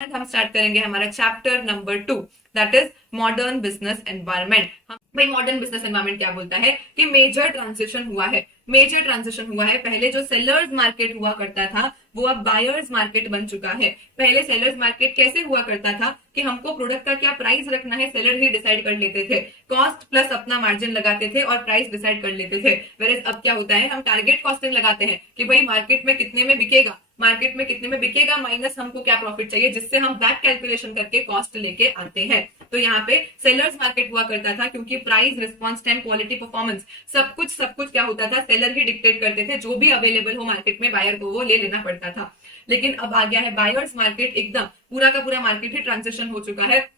हम स्टार्ट करेंगे हमारा chapter number 2, that is modern business environment. भाई मॉडर्न बिजनेस एनवायरनमेंट क्या बोलता है कि मेजर ट्रांजिशन हुआ है। मेजर ट्रांजिशन हुआ है, पहले जो सेलर्स मार्केट हुआ करता था वो अब बायर्स मार्केट बन चुका है। पहले सेलर्स मार्केट कैसे हुआ करता था कि हमको प्रोडक्ट का क्या प्राइस रखना है सेलर ही डिसाइड कर लेते थे, कॉस्ट प्लस अपना मार्जिन लगाते थे और प्राइस डिसाइड कर लेते थे। वेयर अब क्या होता है, हम टारगेट कॉस्टिंग लगाते हैं कि भाई मार्केट में कितने में बिकेगा, मार्केट में कितने में बिकेगा माइनस हमको क्या प्रॉफिट चाहिए, जिससे हम बैक कैलकुलेशन करके कॉस्ट लेके आते हैं। तो यहाँ पे सेलर्स मार्केट हुआ करता था क्योंकि price, response time, quality, performance सब कुछ क्या होता था, सेलर ही डिक्टेट करते थे। जो भी अवेलेबल हो मार्केट में बायर को वो ले लेना पड़ता था। लेकिन अब आ गया है बायर्स मार्केट, एकदम पूरा का पूरा मार्केट ही ट्रांजिशन हो चुका है।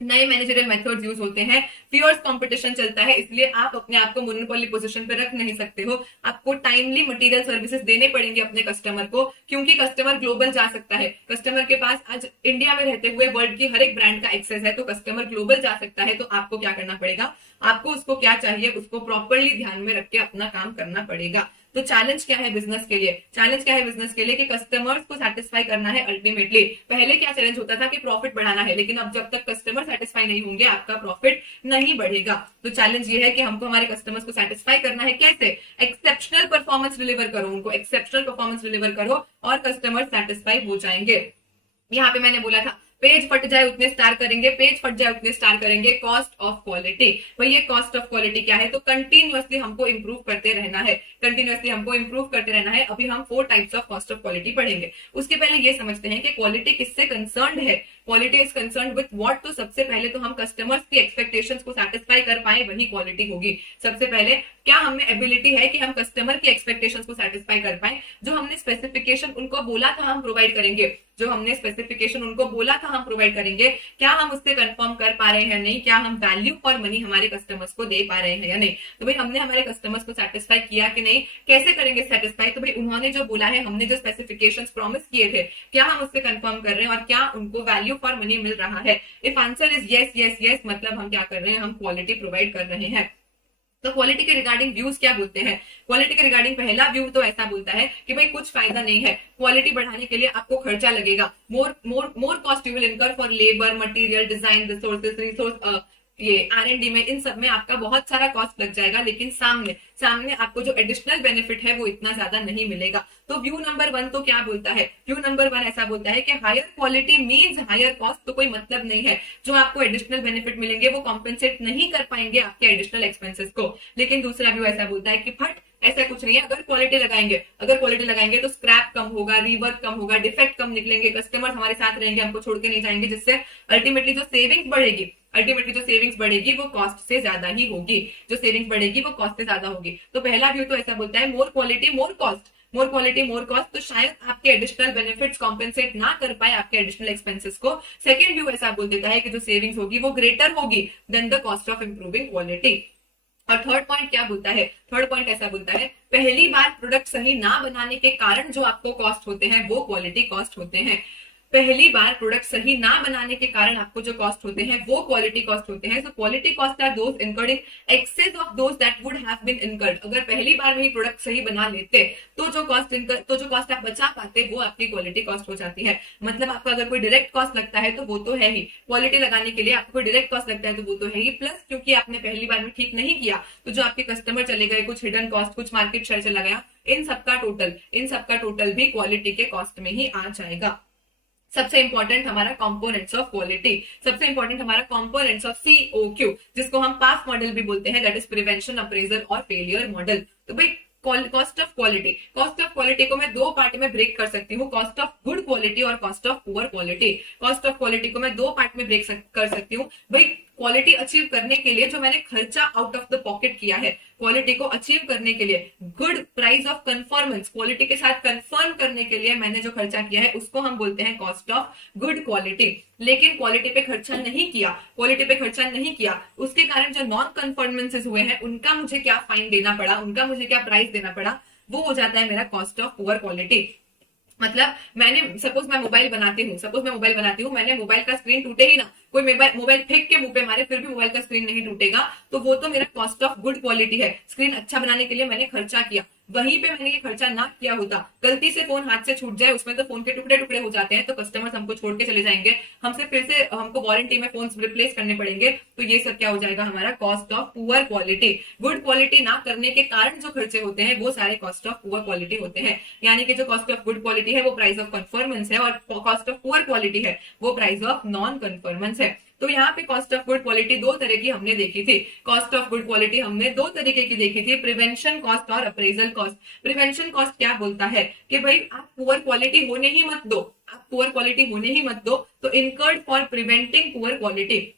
नए मैनेजरियल मेथड्स यूज होते हैं, फियर्स कंपटीशन चलता है, इसलिए आप अपने आप को मोनोपोली पोजीशन पे रख नहीं सकते हो। आपको टाइमली मटेरियल सर्विसेज देने पड़ेंगे अपने कस्टमर को, क्योंकि कस्टमर ग्लोबल जा सकता है। कस्टमर के पास आज इंडिया में रहते हुए वर्ल्ड की हर एक ब्रांड का एक्सेस है, तो कस्टमर ग्लोबल जा सकता है। तो आपको क्या करना पड़ेगा, आपको उसको क्या चाहिए उसको प्रॉपरली ध्यान में रख के अपना काम करना पड़ेगा। तो चैलेंज क्या है बिजनेस के लिए, चैलेंज क्या है बिजनेस के लिए कि कस्टमर्स को सेटिस्फाई करना है अल्टीमेटली। पहले क्या चैलेंज होता था कि प्रॉफिट बढ़ाना है, लेकिन अब जब तक कस्टमर सेटिस्फाई नहीं होंगे आपका प्रॉफिट नहीं बढ़ेगा। तो चैलेंज ये है कि हमको हमारे कस्टमर्स को सेटिस्फाई करना है। कैसे? एक्सेप्शनल परफॉर्मेंस डिलीवर करो, उनको एक्सेप्शनल परफॉर्मेंस डिलीवर करो और कस्टमर सेटिस्फाई हो जाएंगे। यहाँ पे मैंने बोला था पेज फट जाए उतने स्टार करेंगे, पेज फट जाए उतने स्टार करेंगे। कॉस्ट ऑफ क्वालिटी, भाई ये कॉस्ट ऑफ क्वालिटी क्या है, तो कंटिन्यूअसली हमको इंप्रूव करते रहना है, कंटिन्यूअसली हमको इंप्रूव करते रहना है। अभी हम 4 types of cost of quality पढ़ेंगे। उसके पहले ये समझते हैं कि क्वालिटी किससे कंसर्न्ड है। Quality is concerned with what, तो सबसे पहले तो हम कस्टमर्स की एक्सपेक्टेशंस को सेटिस्फाई कर पाए वही क्वालिटी होगी। सबसे पहले क्या हमें एबिलिटी है कि हम कस्टमर की एक्सपेक्टेशंस को सेटिस्फाई कर पाए। जो हमने स्पेसिफिकेशन उनको बोला था हम प्रोवाइड करेंगे, जो हमने स्पेसिफिकेशन उनको बोला था हम प्रोवाइड करेंगे, क्या हम उससे कंफर्म कर पा रहे हैं नहीं, क्या हम वैल्यू फॉर मनी हमारे कस्टमर्स को दे पा रहे हैं या नहीं। तो भाई हमने हमारे कस्टमर्स को सेटिस्फाई किया कि नहीं, कैसे करेंगे सेटिस्फाई, तो भाई उन्होंने जो बोला है, हमने जो स्पेसिफिकेशंस प्रॉमिस किए थे, क्या हम उससे कंफर्म कर रहे हैं और क्या उनको वैल्यू फॉर मनी मिल रहा है। If answer is yes yes yes, मतलब हम क्या कर रहे हैं, हम क्वालिटी प्रोवाइड कर रहे हैं। तो क्वालिटी के रिगार्डिंग व्यूज क्या बोलते हैं, क्वालिटी के रिगार्डिंग पहला व्यू तो ऐसा बोलता है कि भाई कुछ फायदा नहीं है, क्वालिटी बढ़ाने के लिए आपको खर्चा लगेगा। मोर कॉस्ट यू विल इनकर for labour, material, design, resource, ये R&D में, इन सब में आपका बहुत सारा कॉस्ट लग जाएगा, लेकिन सामने सामने आपको जो एडिशनल बेनिफिट है वो इतना ज्यादा नहीं मिलेगा। तो व्यू नंबर 1 तो क्या बोलता है, व्यू नंबर 1 ऐसा बोलता है कि higher quality means higher cost, तो कोई मतलब नहीं है। जो आपको एडिशनल बेनिफिट मिलेंगे वो कॉम्पेंसेट नहीं कर पाएंगे आपके एडिशनल एक्सपेंसेस को। लेकिन दूसरा व्यू ऐसा बोलता है कि फट, ऐसा कुछ नहीं है। अगर क्वालिटी लगाएंगे तो स्क्रैप कम होगा, रीवर्क कम होगा, डिफेक्ट कम निकलेंगे, कस्टमर हमारे साथ रहेंगे, हमको छोड़ के नहीं जाएंगे, जिससे अल्टीमेटली जो सेविंग्स बढ़ेगी वो कॉस्ट से ज्यादा ही होगी। जो सेविंग्स बढ़ेगी वो कॉस्ट से ज्यादा होगी। तो पहला व्यू तो ऐसा बोलता है more quality more cost, more quality more cost, तो शायद आपके एडिशनल बेनिफिट्स कॉम्पेंसेट ना कर पाए आपके एडिशनल एक्सपेंसेस को। सेकंड व्यू ऐसा बोल देता है कि जो सेविंग्स होगी वो ग्रेटर होगी than the cost of improving quality. और थर्ड पॉइंट क्या बोलता है, थर्ड पॉइंट ऐसा बोलता है पहली बार प्रोडक्ट सही ना बनाने के कारण जो आपको कॉस्ट होते हैं वो क्वालिटी कॉस्ट होते हैं। पहली बार प्रोडक्ट सही ना बनाने के कारण आपको जो कॉस्ट होते हैं वो क्वालिटी कॉस्ट होते हैं। So quality cost are those incurred in excess of those that would have been incurred. अगर पहली बार में ही प्रोडक्ट सही बना लेते तो जो कॉस्ट आप बचा पाते वो आपकी क्वालिटी कॉस्ट हो जाती है। मतलब आपका अगर कोई डायरेक्ट कॉस्ट लगता है तो वो तो है ही, क्वालिटी लगाने के लिए आपको कोई डायरेक्ट कॉस्ट लगता है तो वो तो है ही, प्लस क्योंकि आपने पहली बार में ठीक नहीं किया तो जो आपके कस्टमर चले गए, कुछ हिडन कॉस्ट, कुछ मार्केट शेयर चला गया, इन सबका टोटल भी क्वालिटी के कॉस्ट में ही आ जाएगा। सबसे इंपॉर्टेंट हमारा कंपोनेंट्स ऑफ क्वालिटी, सबसे इंपॉर्टेंट हमारा कंपोनेंट्स ऑफ COQ, जिसको हम पास मॉडल भी बोलते हैं, दैट इज प्रिवेंशन, अप्रेजल और फेलियर मॉडल। तो भाई कॉस्ट ऑफ क्वालिटी को मैं 2 पार्ट में ब्रेक कर सकती हूँ, कॉस्ट ऑफ गुड क्वालिटी और cost of poor quality. Cost of quality को मैं 2 पार्ट में ब्रेक कर सकती हूँ। भाई क्वालिटी अचीव करने के लिए जो मैंने खर्चा आउट ऑफ द पॉकेट किया है, क्वालिटी को अचीव करने के लिए, good price of conformance, quality के साथ कंफर्म करने के लिए मैंने जो खर्चा किया है उसको हम बोलते हैं कॉस्ट ऑफ गुड क्वालिटी। लेकिन क्वालिटी पे खर्चा नहीं किया, उसके कारण जो नॉन कन्फर्मेंसेस हुए हैं उनका मुझे क्या फाइन देना पड़ा, उनका मुझे क्या प्राइस देना पड़ा, वो हो जाता है मेरा कॉस्ट ऑफ पुअर क्वालिटी। मतलब मैंने सपोज मैं मोबाइल बनाती हूँ, मैंने मोबाइल का स्क्रीन टूटे ही ना, कोई मोबाइल फेंक के मुंह पे मारे फिर भी मोबाइल का स्क्रीन नहीं टूटेगा, तो वो तो मेरा कॉस्ट ऑफ गुड क्वालिटी है। स्क्रीन अच्छा बनाने के लिए मैंने खर्चा किया, वहीं पे मैंने ये खर्चा ना किया होता, गलती से फोन हाथ से छूट जाए, उसमें तो फोन के टुकड़े टुकड़े हो जाते हैं, तो कस्टमर्स हमको छोड़ के चले जाएंगे, हमसे फिर से हमको वारंटी में फोन रिप्लेस करने पड़ेंगे, तो ये सब क्या हो जाएगा हमारा cost of poor quality. Good quality ना करने के कारण जो खर्चे होते हैं वो सारे कॉस्ट ऑफ पुअर क्वालिटी होते हैं। यानी कि जो कॉस्ट ऑफ गुड क्वालिटी है वो प्राइस ऑफ कन्फर्मेंस है, और कॉस्ट ऑफ पुअर क्वालिटी है वो प्राइस ऑफ नॉन कन्फर्मेंस है। तो यहाँ पे कॉस्ट ऑफ गुड क्वालिटी दो तरह की हमने देखी थी। कॉस्ट ऑफ गुड क्वालिटी हमने दो तरीके की देखी थी, प्रिवेंशन कॉस्ट और अप्रेजल कॉस्ट। प्रिवेंशन कॉस्ट क्या बोलता है कि भाई आप पुअर क्वालिटी होने ही मत दो, आप पुअर क्वालिटी होने ही मत दो, तो incurred for preventing poor quality.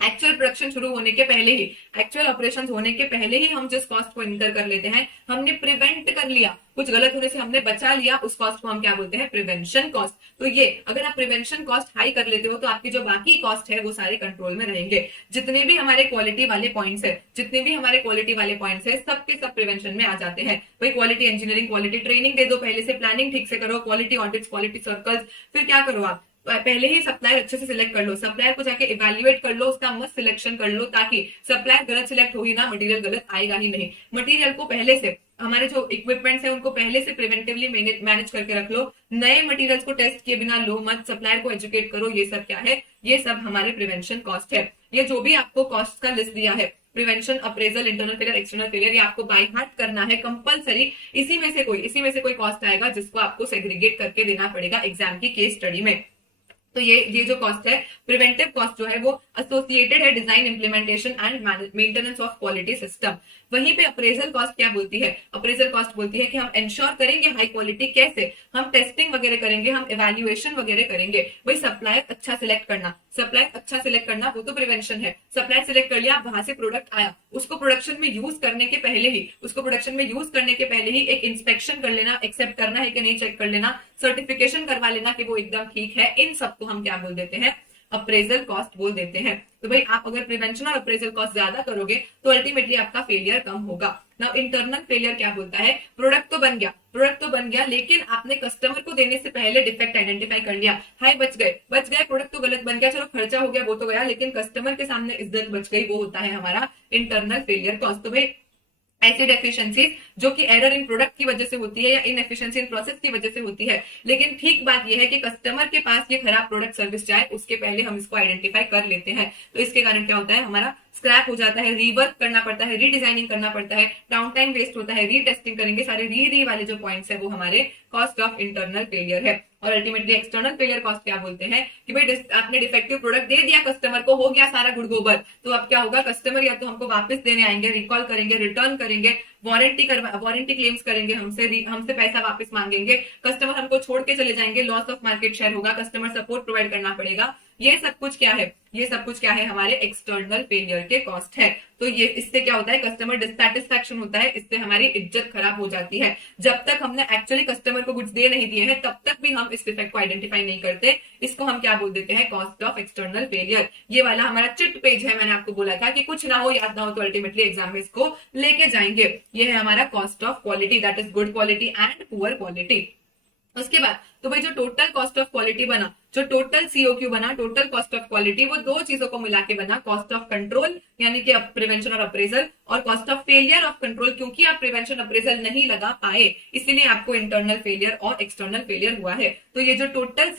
Actual production शुरू होने के पहले ही, एक्चुअल ऑपरेशंस होने के पहले ही हम जिस कॉस्ट को इनकर कर लेते हैं, हमने प्रिवेंट कर लिया, कुछ गलत होने से हमने बचा लिया, उस कॉस्ट को हम क्या बोलते हैं, प्रिवेंशन कॉस्ट। तो ये अगर आप प्रिवेंशन कॉस्ट हाई कर लेते हो तो आपकी जो बाकी कॉस्ट है वो सारे कंट्रोल में रहेंगे। जितने भी हमारे क्वालिटी वाले पॉइंट्स है, जितने भी हमारे क्वालिटी वाले पॉइंट्स है, सबके सब प्रिवेंशन में आ जाते हैं। भाई क्वालिटी इंजीनियरिंग, क्वालिटी ट्रेनिंग दे दो, पहले से प्लानिंग ठीक से करो, क्वालिटी ऑडिट्स, क्वालिटी सर्कल्स, फिर क्या करो आप पहले ही सप्लायर अच्छे से सिलेक्ट कर लो, सप्लायर को जाके इवेल्युएट कर लो, उसका मस्त सिलेक्शन कर लो, ताकि सप्लायर गलत सिलेक्ट हो ही ना, मटेरियल गलत आएगा ही नहीं। मटेरियल को पहले से, हमारे जो इक्विपमेंट्स है उनको पहले से प्रिवेंटिवली मैनेज करके रख लो, नए मटेरियल्स को टेस्ट किए बिना लो मत, सप्लायर को एजुकेट करो, ये सब क्या है, ये सब हमारे प्रिवेंशन कॉस्ट है। ये जो भी आपको कॉस्ट का लिस्ट दिया है, prevention, appraisal, internal failure, external failure, ये आपको बाय हार्ट करना है कंपलसरी। इसी में से कोई कॉस्ट आएगा जिसको आपको सेग्रीगेट करके देना पड़ेगा एग्जाम की केस स्टडी में। तो ये जो कॉस्ट है, प्रिवेंटिव कॉस्ट जो है वो एसोसिएटेड है design, implementation and maintenance of quality system. वहीं पे अप्रेजल कॉस्ट क्या बोलती है, अप्रेजल कॉस्ट बोलती है कि हम इंश्योर करेंगे हाई क्वालिटी, कैसे, हम टेस्टिंग वगैरह करेंगे, हम इवैल्यूएशन वगैरह करेंगे। भाई सप्लायर अच्छा सिलेक्ट करना, सप्लायर अच्छा सिलेक्ट करना वो तो प्रिवेंशन है। सप्लायर सिलेक्ट कर लिया, वहां से प्रोडक्ट आया, उसको प्रोडक्शन में यूज करने के पहले ही एक इंस्पेक्शन कर लेना, एक्सेप्ट करना है कि नहीं चेक कर लेना, सर्टिफिकेशन करवा लेना कि वो एकदम ठीक है, इन सबको हम क्या बोल देते हैं, अप्रेजल कॉस्ट बोल देते हैं। तो भाई आप अगर प्रिवेंशन और अप्रेजल कॉस्ट ज्यादा करोगे तो अल्टीमेटली आपका फेलियर कम होगा। नाउ इंटरनल फेलियर क्या बोलता है, प्रोडक्ट तो बन गया लेकिन आपने कस्टमर को देने से पहले डिफेक्ट आइडेंटिफाई कर लिया, हाय बच गए, प्रोडक्ट तो गलत बन गया, चलो खर्चा हो गया वो तो गया, लेकिन कस्टमर के सामने इज्जत बच गई, वो होता है हमारा इंटरनल फेलियर कॉस्ट। तो भाई ऐसी डेफिशिएंसीज जो कि एरर इन प्रोडक्ट की वजह से होती है या इनएफिशिएंसी इन प्रोसेस की वजह से होती है, लेकिन ठीक बात यह है कि कस्टमर के पास ये खराब प्रोडक्ट सर्विस जाए उसके पहले हम इसको आइडेंटिफाई कर लेते हैं। तो इसके कारण क्या होता है, हमारा स्क्रैप हो जाता है, रीवर्क करना पड़ता है, रीडिजाइनिंग करना पड़ता है, डाउन टाइम वेस्ट होता है, रीटेस्टिंग करेंगे, सारे री वाले जो पॉइंट्स है वो हमारे कॉस्ट ऑफ इंटरनल फेलियर है। और अल्टीमेटली एक्सटर्नल फेलियर कॉस्ट क्या बोलते हैं कि भाई आपने डिफेक्टिव प्रोडक्ट दे दिया कस्टमर को, हो गया सारा गुड़ गोबर, तो अब क्या होगा, कस्टमर या तो हमको वापस देने आएंगे, रिकॉल करेंगे, रिटर्न करेंगे, वारंटी क्लेम्स करेंगे, हमसे पैसा वापस मांगेंगे, कस्टमर हमको छोड़ के चले जाएंगे, लॉस ऑफ मार्केट शेयर होगा, कस्टमर सपोर्ट प्रोवाइड करना पड़ेगा। ये सब कुछ क्या है हमारे एक्सटर्नल फेलियर के कॉस्ट है। तो ये इससे क्या होता है, कस्टमर डिससैटिस्फैक्शन होता है, इससे हमारी इज्जत खराब हो जाती है। जब तक हमने एक्चुअली कस्टमर को गुड्स दे नहीं दिए हैं तब तक भी हम इस डिफेक्ट को आइडेंटिफाई नहीं करते, इसको हम क्या बोल देते हैं, कॉस्ट ऑफ एक्सटर्नल फेलियर। ये वाला हमारा चिट पेज है, मैंने आपको बोला था कि कुछ ना हो, याद ना हो तो अल्टीमेटली एग्जाम में इसको लेके जाएंगे। ये है हमारा cost of quality, that is good quality and poor quality. उसके बाद तो भाई जो टोटल कॉस्ट ऑफ क्वालिटी बना, जो टोटल सीओक्यू बना, टोटल कॉस्ट ऑफ क्वालिटी, वो दो चीजों को मिला के बना, कॉस्ट ऑफ कंट्रोल यानी कि प्रिवेंशन और अप्रेजल, और cost of failure of control, क्योंकि आप प्रिवेंशन अप्रेजल नहीं लगा पाए इसीलिए आपको इंटरनल फेलियर और एक्सटर्नल फेलियर हुआ है। तो ये जो टोटल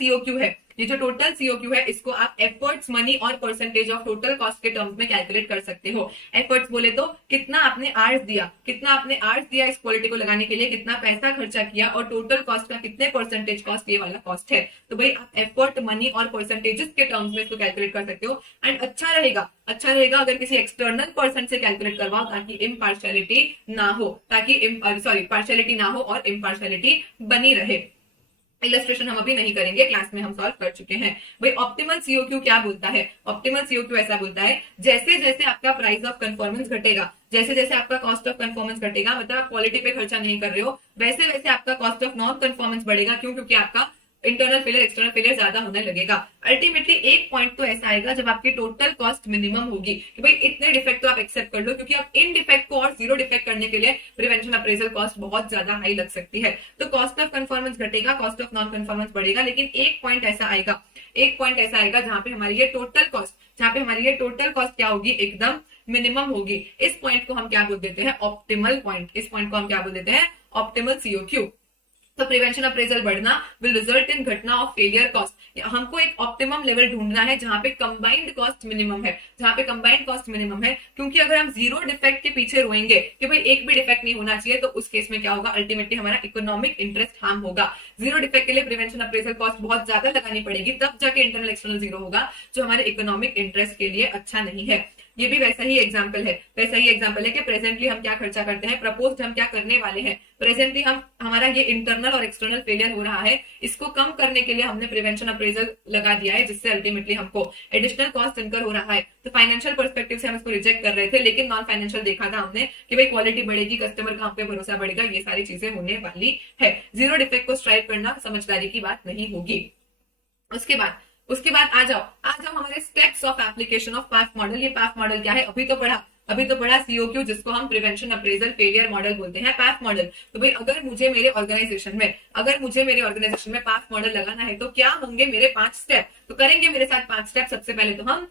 सीओक्यू है, इसको आप एफर्ट्स, मनी और परसेंटेज ऑफ टोटल कॉस्ट के टर्म्स में कैलकुलेट कर सकते हो। एफर्ट्स बोले तो कितना आपने आवर्स दिया इस क्वालिटी को लगाने के लिए, कितना पैसा खर्चा किया, और टोटल कॉस्ट का कितने परसेंटेज कॉस्ट, ये वाला कॉस्ट है। तो भाई आप एफर्ट, मनी और परसेंटेजेस के टर्म्स में इसको कैलकुलेट कर सकते हो। एंड अच्छा रहेगा अगर किसी एक्सटर्नल पर्सन से कैलकुलेट करवाओ, ताकि पार्शियलिटी ना हो और इम्पार्शियलिटी बनी रहे। इलस्ट्रेशन हम अभी नहीं करेंगे, क्लास में हम सॉल्व कर चुके हैं। भाई ऑप्टिमल सीओक्यू क्या बोलता है, ऑप्टिमल सीओक्यू ऐसा बोलता है, जैसे जैसे आपका प्राइस ऑफ कन्फर्मेंस घटेगा, जैसे जैसे आपका कॉस्ट ऑफ कन्फर्मेंस घटेगा, मतलब आप क्वालिटी पे खर्चा नहीं कर रहे हो, वैसे वैसे आपका कॉस्ट ऑफ नॉन कन्फर्मेंस बढ़ेगा। क्यों? क्योंकि आपका इंटरनल फेलियर एक्सटर्नल फेलियर ज्यादा होने लगेगा। अल्टीमेटली एक पॉइंट तो ऐसा आएगा जब आपकी टोटल कॉस्ट मिनिमम होगी कि भाई इतने डिफेक्ट तो आप एक्सेप्ट कर लो, क्योंकि आप इन डिफेक्ट को और जीरो डिफेक्ट करने के लिए प्रिवेंशन अप्रेजल कॉस्ट बहुत ज्यादा हाई लग सकती है। तो कॉस्ट ऑफ कन्फर्मेंस घटेगा, कॉस्ट ऑफ नॉन कन्फर्मेंस बढ़ेगा, लेकिन एक पॉइंट ऐसा आएगा, एक पॉइंट ऐसा आएगा जहां पे हमारी ये टोटल कॉस्ट, जहां पे हमारी ये टोटल कॉस्ट क्या होगी, एकदम मिनिमम होगी। इस पॉइंट को हम क्या बोल देते हैं, ऑप्टिमल पॉइंट। इस पॉइंट को हम क्या बोल देते हैं, ऑप्टिमल सीओक्यू। तो प्रिवेंशन अप्रेजल बढ़ना विल रिजल्ट इन घटना ऑफ फेलियर कॉस्ट। हमको एक ऑप्टिमम लेवल ढूंढना है जहां पे कंबाइंड कॉस्ट मिनिमम है, जहां पे कंबाइंड कॉस्ट मिनिमम है। क्योंकि अगर हम जीरो डिफेक्ट के पीछे रोएंगे कि भाई एक भी डिफेक्ट नहीं होना चाहिए, तो उस केस में क्या होगा, अल्टीमेटली हमारा इकोनॉमिक इंटरेस्ट हार्म होगा। जीरो डिफेक्ट के लिए प्रिवेंशन अप्रेजल कॉस्ट बहुत ज्यादा लगानी पड़ेगी, तब जाके इंटरनल एक्सटर्नल जीरो होगा, जो हमारे इकोनॉमिक इंटरेस्ट के लिए अच्छा नहीं है। ये भी वैसा ही एग्जाम्पल है, वैसा ही एग्जाम्पल है कि प्रेजेंटली हम क्या खर्चा करते हैं, प्रपोज्ड हम क्या करने वाले हैं। प्रेजेंटली हम हमारा ये इंटरनल और एक्सटर्नल फेलियर हो रहा है, इसको कम करने के लिए हमने प्रिवेंशन अप्रेजल लगा दिया है, जिससे अल्टीमेटली हमको एडिशनल कॉस्ट इनकर हो रहा है। तो फाइनेंशियल पर्सपेक्टिव से हम इसको रिजेक्ट कर रहे थे, लेकिन नॉन फाइनेंशियल देखा था हमने कि भाई क्वालिटी बढ़ेगी, कस्टमर का हम पे भरोसा बढ़ेगा, ये सारी चीजें होने वाली है। जीरो डिफेक्ट को स्ट्राइव करना समझदारी की बात नहीं होगी। उसके बाद आ जाओ हमारे steps of application of path model. ये पाथ मॉडल क्या है, अभी तो पढ़ा सीओक्यू, जिसको हम प्रिवेंशन अप्रेजल फेलियर मॉडल बोलते हैं, पाथ मॉडल। तो भाई अगर मुझे मेरे ऑर्गेनाइजेशन में पाथ मॉडल लगाना है तो क्या होंगे मेरे 5 स्टेप। तो करेंगे मेरे साथ 5 स्टेप। सबसे पहले तो हम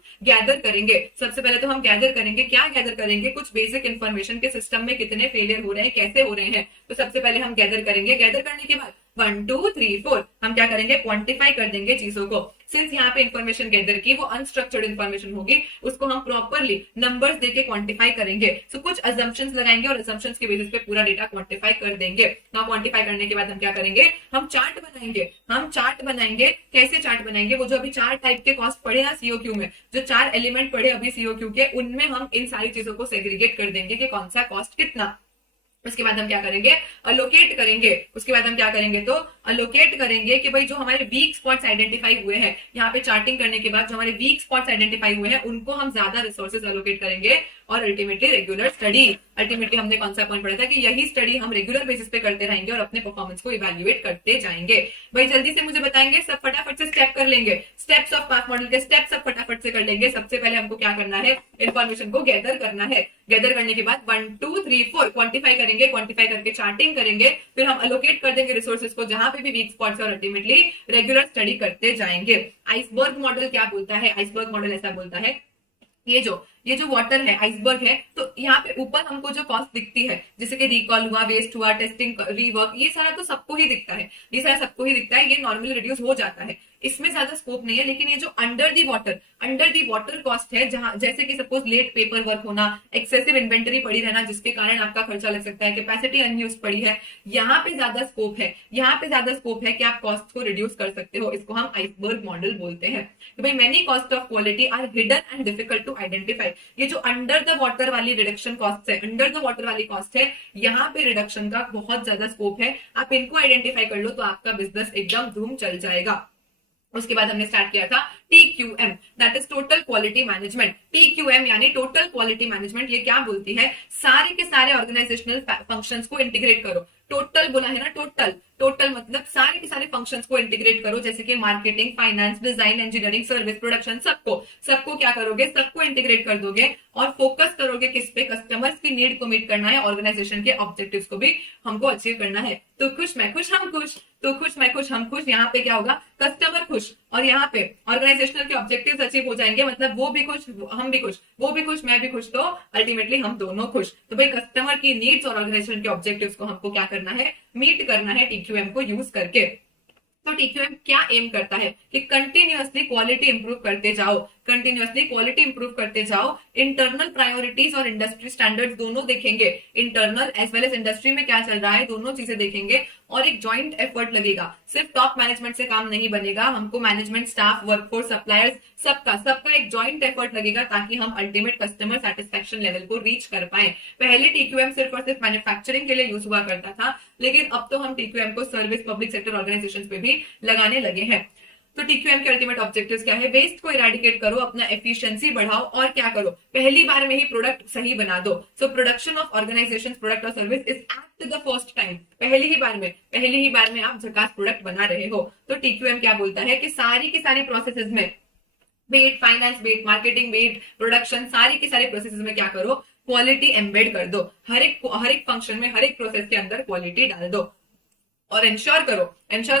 गैदर करेंगे क्या गैदर करेंगे, कुछ बेसिक इन्फॉर्मेशन के सिस्टम में कितने फेलियर हो रहे हैं, कैसे हो रहे हैं। तो सबसे पहले हम गैदर करेंगे। गैदर करने के बाद 1 2 3 4 हम क्या करेंगे, क्वांटिफाई कर देंगे चीजों को। सिंस यहाँ पे इन्फॉर्मेशन गैदर की वो अनस्ट्रक्चर्ड इन्फॉर्मेशन होगी, उसको हम प्रॉपरली नंबर्स देके क्वांटिफाई करेंगे। सो कुछ अजम्पशंस लगाएंगे और अजम्पशंस के बेसिस पे पूरा डेटा क्वांटिफाई कर देंगे। नाउ क्वांटिफाई करने के बाद हम क्या करेंगे, हम चार्ट बनाएंगे। कैसे चार्ट बनाएंगे, वो जो अभी 4 टाइप के कॉस्ट पढ़े ना सीओक्यू में, जो 4 एलिमेंट पढ़े अभी सीओक्यू के, उनमें हम इन सारी चीजों को सेग्रीगेट कर देंगे कि कौन सा कॉस्ट कितना। उसके बाद हम क्या करेंगे, अलोकेट करेंगे कि भाई जो हमारे वीक स्पॉट्स आइडेंटिफाई हुए हैं, यहाँ पे चार्टिंग करने के बाद जो हमारे वीक स्पॉट्स आइडेंटिफाई हुए हैं, उनको हम ज्यादा रिसोर्सेज अलोकेट करेंगे। और अल्टीमेटली रेगुलर स्टडी, अल्टीमेटली हमने कौन सा पॉइंट पढ़ा था कि यही स्टडी हम रेगुलर बेसिस पे करते रहेंगे और अपने परफॉर्मेंस को इवैल्यूएट करते जाएंगे। भाई जल्दी से मुझे बताएंगे, सब फटाफट से स्टेप कर लेंगे। स्टेप्स ऑफ पाथ मॉडल के स्टेप सब फटाफट से कर लेंगे। सबसे पहले हमको क्या करना है, इन्फॉर्मेशन को गैदर करना है। गैदर करने के बाद 1 2 3 4 क्वांटिफाई करेंगे, क्वांटिफाई करके चार्टिंग करेंगे, फिर हम अलोकेट कर देंगे रिसोर्सेज को जहां पे भी वीक स्पॉट्स और अल्टीमेटली रेगुलर स्टडी करते जाएंगे। आइसबर्ग मॉडल क्या बोलता है, आइसबर्ग मॉडल ऐसा बोलता है, ये जो वाटर है, आइसबर्ग है, तो यहाँ पे ऊपर हमको जो कॉस्ट दिखती है, जैसे कि रिकॉल हुआ, वेस्ट हुआ, टेस्टिंग, रीवर्क, ये सारा तो सबको ही दिखता है, ये नॉर्मली रिड्यूस हो जाता है, इसमें ज्यादा स्कोप नहीं है। लेकिन ये जो अंडर दी वाटर कॉस्ट है, जहां जैसे कि सपोज लेट पेपर वर्क होना, एक्सेसिव इन्वेंटरी पड़ी रहना, जिसके कारण आपका खर्चा लग सकता है, कैपेसिटी अनयूज पड़ी है, यहाँ पे ज्यादा स्कोप है कि आप कॉस्ट को रिड्यूस कर सकते हो। इसको हम आइसबर्ग मॉडल बोलते हैं। तो भाई many cost of quality are hidden and difficult to identify. ये जो अंडर द वाटर वाली रिडक्शन कॉस्ट है, यहाँ पे रिडक्शन का बहुत ज्यादा स्कोप है। आप इनको आइडेंटिफाई कर लो तो आपका बिजनेस एकदम धूम चल जाएगा। उसके बाद हमने स्टार्ट किया था TQM, that is total quality management. TQM यानी टोटल क्वालिटी मैनेजमेंट, ये क्या बोलती है, सारे के सारे ऑर्गेनाइजेशनल फंक्शंस को इंटीग्रेट करो। टोटल बोला है ना, टोटल मतलब सारे के सारे फंक्शंस को इंटीग्रेट करो, जैसे कि marketing, finance, design, engineering, service, production, सबको क्या करोगे, सबको इंटीग्रेट कर दोगे और फोकस करोगे किस पे, कस्टमर्स की नीड को मीट करना है, ऑर्गेनाइजेशन के ऑब्जेक्टिव्स को भी हमको अचीव करना है। तो खुश मैं खुश हम खुश, तो खुश मैं खुश हम खुश, यहाँ पे क्या होगा, कस्टमर खुश और यहाँ पे ऑर्गेनाइजेशनल के ऑब्जेक्टिव्स अचीव हो जाएंगे, मतलब वो भी खुश, हम भी खुश, वो भी खुश, मैं भी खुश, तो अल्टीमेटली हम दोनों खुश। तो भाई कस्टमर की नीड्स और ऑर्गेनाइजेशन के ऑब्जेक्टिव्स को हमको क्या करना है, मीट करना है TQM को यूज करके। तो TQM क्या एम करता है कि कंटिन्यूअसली क्वालिटी इंप्रूव करते जाओ, इंटरनल प्रायोरिटीज और इंडस्ट्री स्टैंडर्ड्स दोनों देखेंगे, internal as well as industry में क्या चल रहा है, दोनों चीजें देखेंगे और एक जॉइंट एफर्ट लगेगा। सिर्फ टॉप मैनेजमेंट से काम नहीं बनेगा, हमको मैनेजमेंट, स्टाफ, वर्कफोर्स, सप्लायर्स, सबका एक जॉइंट एफर्ट लगेगा ताकि हम अल्टीमेट कस्टमर सेटिस्फेक्शन लेवल को रीच कर पाए। पहले TQM सिर्फ और सिर्फ मैन्युफैक्चरिंग के लिए यूज हुआ करता था, लेकिन अब तो हम TQM को सर्विस, पब्लिक सेक्टर ऑर्गेनाइजेशन पे भी लगाने लगे हैं। तो टीक्यूएम के अल्टीमेट ऑब्जेक्टिव्स क्या है? वेस्ट को इरेडिकेट करो, अपना एफिशिएंसी बढ़ाओ, और क्या करो? पहली बार में ही प्रोडक्ट सही बना दो। So production of organization product और service is at the first time, पहली ही बार में आप झकास प्रोडक्ट बना रहे हो। तो टीक्यूएम क्या बोलता है कि सारी की सारी प्रोसेसेस में, be it finance, be it marketing, be it production, सारी की सारी प्रोसेसेस में क्या करो? क्वालिटी एम्बेड कर दो। हर एक फंक्शन में, हर एक प्रोसेस के अंदर क्वालिटी डाल दो, और इंश्योर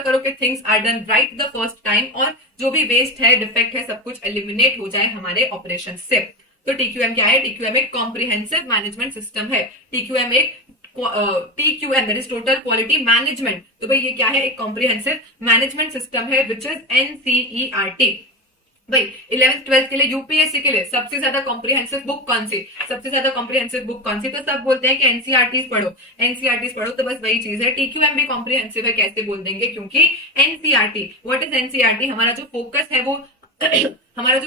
करो कि things are done right the first time, और जो भी वेस्ट है, डिफेक्ट है, सब कुछ एलिमिनेट हो जाए हमारे ऑपरेशन से। तो टीक्यूएम क्या है? टीक्यूएम एक कॉम्प्रिहेंसिव मैनेजमेंट सिस्टम है। TQM TQM that is total quality management. तो भाई ये क्या है? एक कॉम्प्रिहेंसिव मैनेजमेंट सिस्टम है, विच इज एनसीईआरटी। भाई 11th 12th के लिए, यूपीएससी के लिए सबसे ज्यादा कॉम्प्रिहेंसिव बुक कौन सी? तो सब बोलते हैं कि एनसीईआरटीज पढ़ो, तो बस वही चीज है। टीक्यूएम भी कॉम्प्रिहेंसिव है, कैसे बोल देंगे? क्योंकि एनसीईआरटी, व्हाट इज एनसीईआरटी? हमारा जो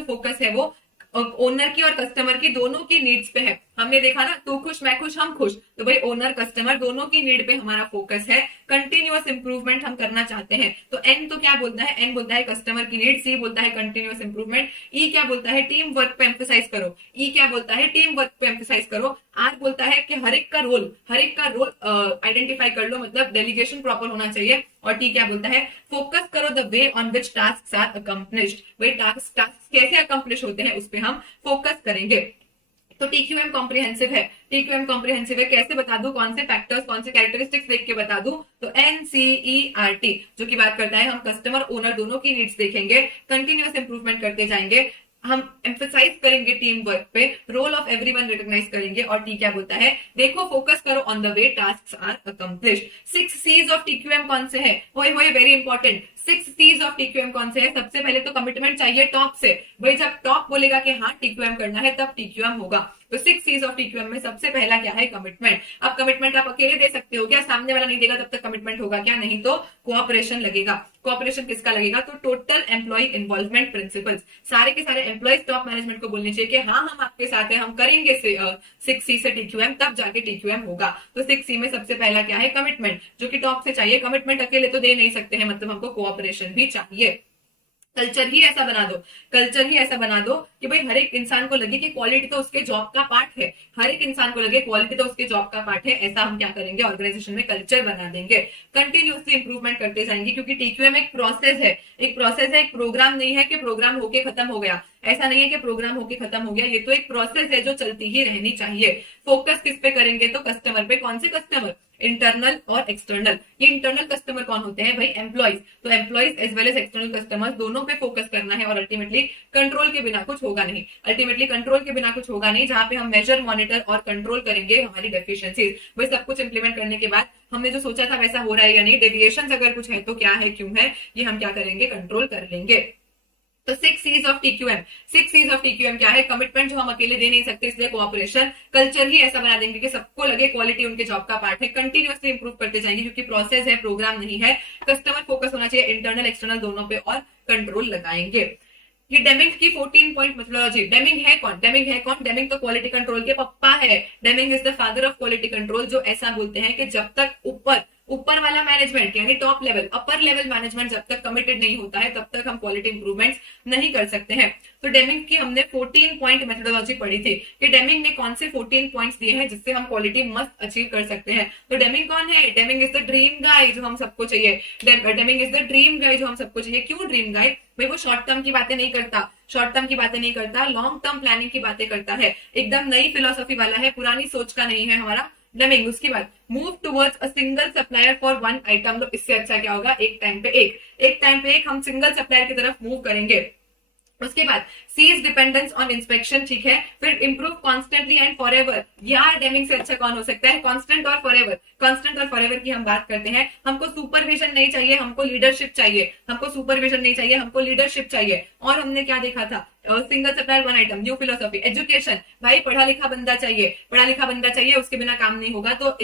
फोकस है वो ओनर की और कस्टमर की, दोनों की नीड्स पे है। हमने देखा ना, तू खुश मैं खुश हम खुश, तो भाई ओनर कस्टमर दोनों की नीड पे हमारा फोकस है। कंटिन्यूअस इंप्रूवमेंट हम करना चाहते हैं। तो एन तो क्या बोलता है? एन बोलता है कस्टमर की नीड, सी बोलता है कंटिन्यूअस इंप्रूवमेंट, ई क्या बोलता है? टीम वर्क पे एम्फेसाइज करो, आर बोलता है कि हर एक का रोल आइडेंटिफाई कर लो, मतलब डेलीगेशन प्रॉपर होना चाहिए, और टी क्या बोलता है? फोकस करो the way on which task are accomplished. वही टास्क कैसे अकम्प्लिश होते हैं उस पर हम फोकस करेंगे। तो टीक्यूएम कॉम्प्रिहेंसिव है। कैसे बता दूं? कौन से फैक्टर्स, कौन से कैरेक्टरिस्टिक्स देख के बता दूं? तो एनसीईआरटी जो की बात करता है, हम कस्टमर ओनर दोनों की नीड्स देखेंगे, कंटिन्यूअस इंप्रूवमेंट करते जाएंगे, हम एम्फेसाइज करेंगे टीम वर्क पे, रोल ऑफ एवरीवन रिकॉग्नाइज करेंगे, और टी क्या बोलता है? देखो फोकस करो on the way tasks are accomplished. 6 C's of TQM कौन से है? Very important. 6 C's of TQM कौन से है? सबसे पहले तो कमिटमेंट चाहिए टॉप से। भाई जब टॉप बोलेगा कि हाँ टीक्यूएम करना है, तब टीक्यूएम होगा। तो 6 C's ऑफ टीक्यूएम में सबसे पहला क्या है? कमिटमेंट। अब कमिटमेंट आप अकेले दे सकते हो क्या? सामने वाला नहीं देगा तब तक कमिटमेंट होगा क्या? नहीं। तो कोऑपरेशन लगेगा। कोऑपरेशन किसका लगेगा? तो टोटल एम्प्लॉय इन्वॉल्वमेंट प्रिंसिपल्स, सारे के सारे एम्प्लॉयज टॉप मैनेजमेंट को बोलने चाहिए कि हाँ हम आपके साथ हैं, हम करेंगे 6 C से टीक्यूएम, तब जाके टीक्यूएम होगा। तो 6 C में सबसे पहला क्या है? कमिटमेंट, जो कि टॉप से चाहिए। कमिटमेंट अकेले तो दे नहीं सकते हैं, मतलब हमको कोऑपरेशन भी चाहिए। कल्चर ही ऐसा बना दो कि भाई हर एक इंसान को लगे कि क्वालिटी तो उसके जॉब का पार्ट है, ऐसा हम क्या करेंगे? ऑर्गेनाइजेशन में कल्चर बना देंगे। कंटिन्यूअसली इंप्रूवमेंट करते जाएंगे, क्योंकि टीक्यूएम एक प्रोसेस है, एक प्रोग्राम नहीं है कि प्रोग्राम होके खत्म हो गया। ऐसा नहीं है कि प्रोग्राम होके खत्म हो गया, ये तो एक प्रोसेस है जो चलती ही रहनी चाहिए। फोकस किस पे करेंगे? तो कस्टमर पे। कौन से कस्टमर? इंटरनल और एक्सटर्नल। ये इंटरनल कस्टमर कौन होते हैं? भाई एम्प्लॉइज। तो employees as well as external customers दोनों पे फोकस करना है, और अल्टीमेटली कंट्रोल के बिना कुछ होगा नहीं। जहां पे हम मेजर, मॉनिटर और कंट्रोल करेंगे हमारी डेफिशिएंसीज। भाई सब कुछ इंप्लीमेंट करने के बाद हमने जो सोचा था वैसा हो रहा है या नहीं, डेविएशन अगर कुछ है तो क्या है, क्यों है, ये हम क्या करेंगे? कंट्रोल कर लेंगे। तो 6 C's ऑफ टीक्यूएम क्या है? कमिटमेंट जो हम अकेले दे नहीं सकते, इसलिए कोऑपरेशन। कल्चर ही ऐसा बना देंगे कि सबको लगे क्वालिटी उनके जॉब का पार्ट है। कंटिन्यूअसली इंप्रूव करते जाएंगे, क्योंकि प्रोसेस है, प्रोग्राम नहीं है। कस्टमर फोकस होना चाहिए, इंटरनल एक्सटर्नल दोनों पे, और कंट्रोल लगाएंगे। ये डेमिंग की 14 पॉइंट मेथोडोलॉजी। डेमिंग है कौन? डेमिंग तो क्वालिटी कंट्रोल के पप्पा है। Deming is the father of quality control, जो ऐसा बोलते हैं कि जब तक ऊपर वाला मैनेजमेंट यानी top level, upper level management जब तक कमिटेड नहीं होता है, तब तक हम क्वालिटी इंप्रूवमेंट्स नहीं कर सकते हैं। तो डेमिंग की हमने 14 पॉइंट मेथोडोलॉजी पढ़ी थी कि डेमिंग ने कौन से 14 पॉइंट्स दिए हैं जिससे हम क्वालिटी मस्त अचीव कर सकते हैं। तो डेमिंग कौन है? डेमिंग इज द ड्रीम गाय जो हम सबको चाहिए। क्यों ड्रीम गाय? भाई वो शॉर्ट टर्म की बातें नहीं करता, लॉन्ग टर्म प्लानिंग की बातें करता है। एकदम नई फिलोसॉफी वाला है, पुरानी सोच का नहीं है हमारा डेमिंग। उसकी बाद move towards a single supplier for one item. तो इससे अच्छा क्या होगा? एक टाइम पे एक हम सिंगल सप्लायर की तरफ मूव करेंगे। उसके बाद सीज डिपेंडेंस ऑन इंस्पेक्शन, ठीक है। फिर इंप्रूव कॉन्स्टेंटली एंड फॉरएवर। यार डेमिंग से अच्छा कौन हो सकता है? कांस्टेंट और फॉरएवर की हम बात करते हैं। हमको सुपरविजन नहीं चाहिए, हमको लीडरशिप चाहिए। और हमने क्या देखा था? Single supplier one item, new philosophy. Education, भाई पढ़ा लिखा बंदा चाहिए, उसके बिना काम नहीं होगा। तो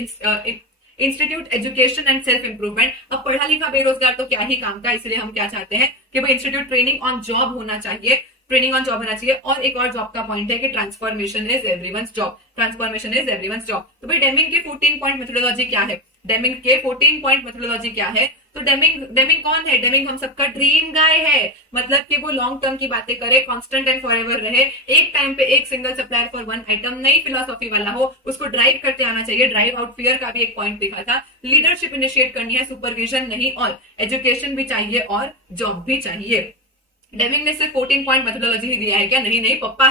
institute education and self improvement. अब पढ़ा लिखा बेरोजगार तो क्या ही काम का, इसलिए हम क्या चाहते हैं कि भाई इंस्टीट्यूट ट्रेनिंग ऑन जॉब होना चाहिए। ट्रेनिंग ऑन जॉब होना चाहिए। और एक और जॉब का पॉइंट है कि transformation is everyone's job, transformation is everyone's job. तो भाई डेमिंग के 14 पॉइंट मेथोडोलॉजी क्या है, डेमिंग के 14 पॉइंट मेथोडोलॉजी क्या है? तो डेमिंग कौन है? डेमिंग हम सबका ड्रीम गाय है, मतलब कि वो लॉन्ग टर्म की बातें करे, कांस्टेंट एंड फॉरएवर रहे, एक टाइम पे एक single supplier for one item, नई फिलोसॉफी वाला हो, उसको ड्राइव करते आना चाहिए। ड्राइव आउट फियर का भी एक पॉइंट दिखा था। लीडरशिप इनिशिएट करनी है, सुपरविजन नहीं, और एजुकेशन भी चाहिए और जॉब भी चाहिए। डेमिंग ने सिर्फ 14 पॉइंट मेथोडोलॉजी ही दिया है क्या? नहीं नहीं, पप्पा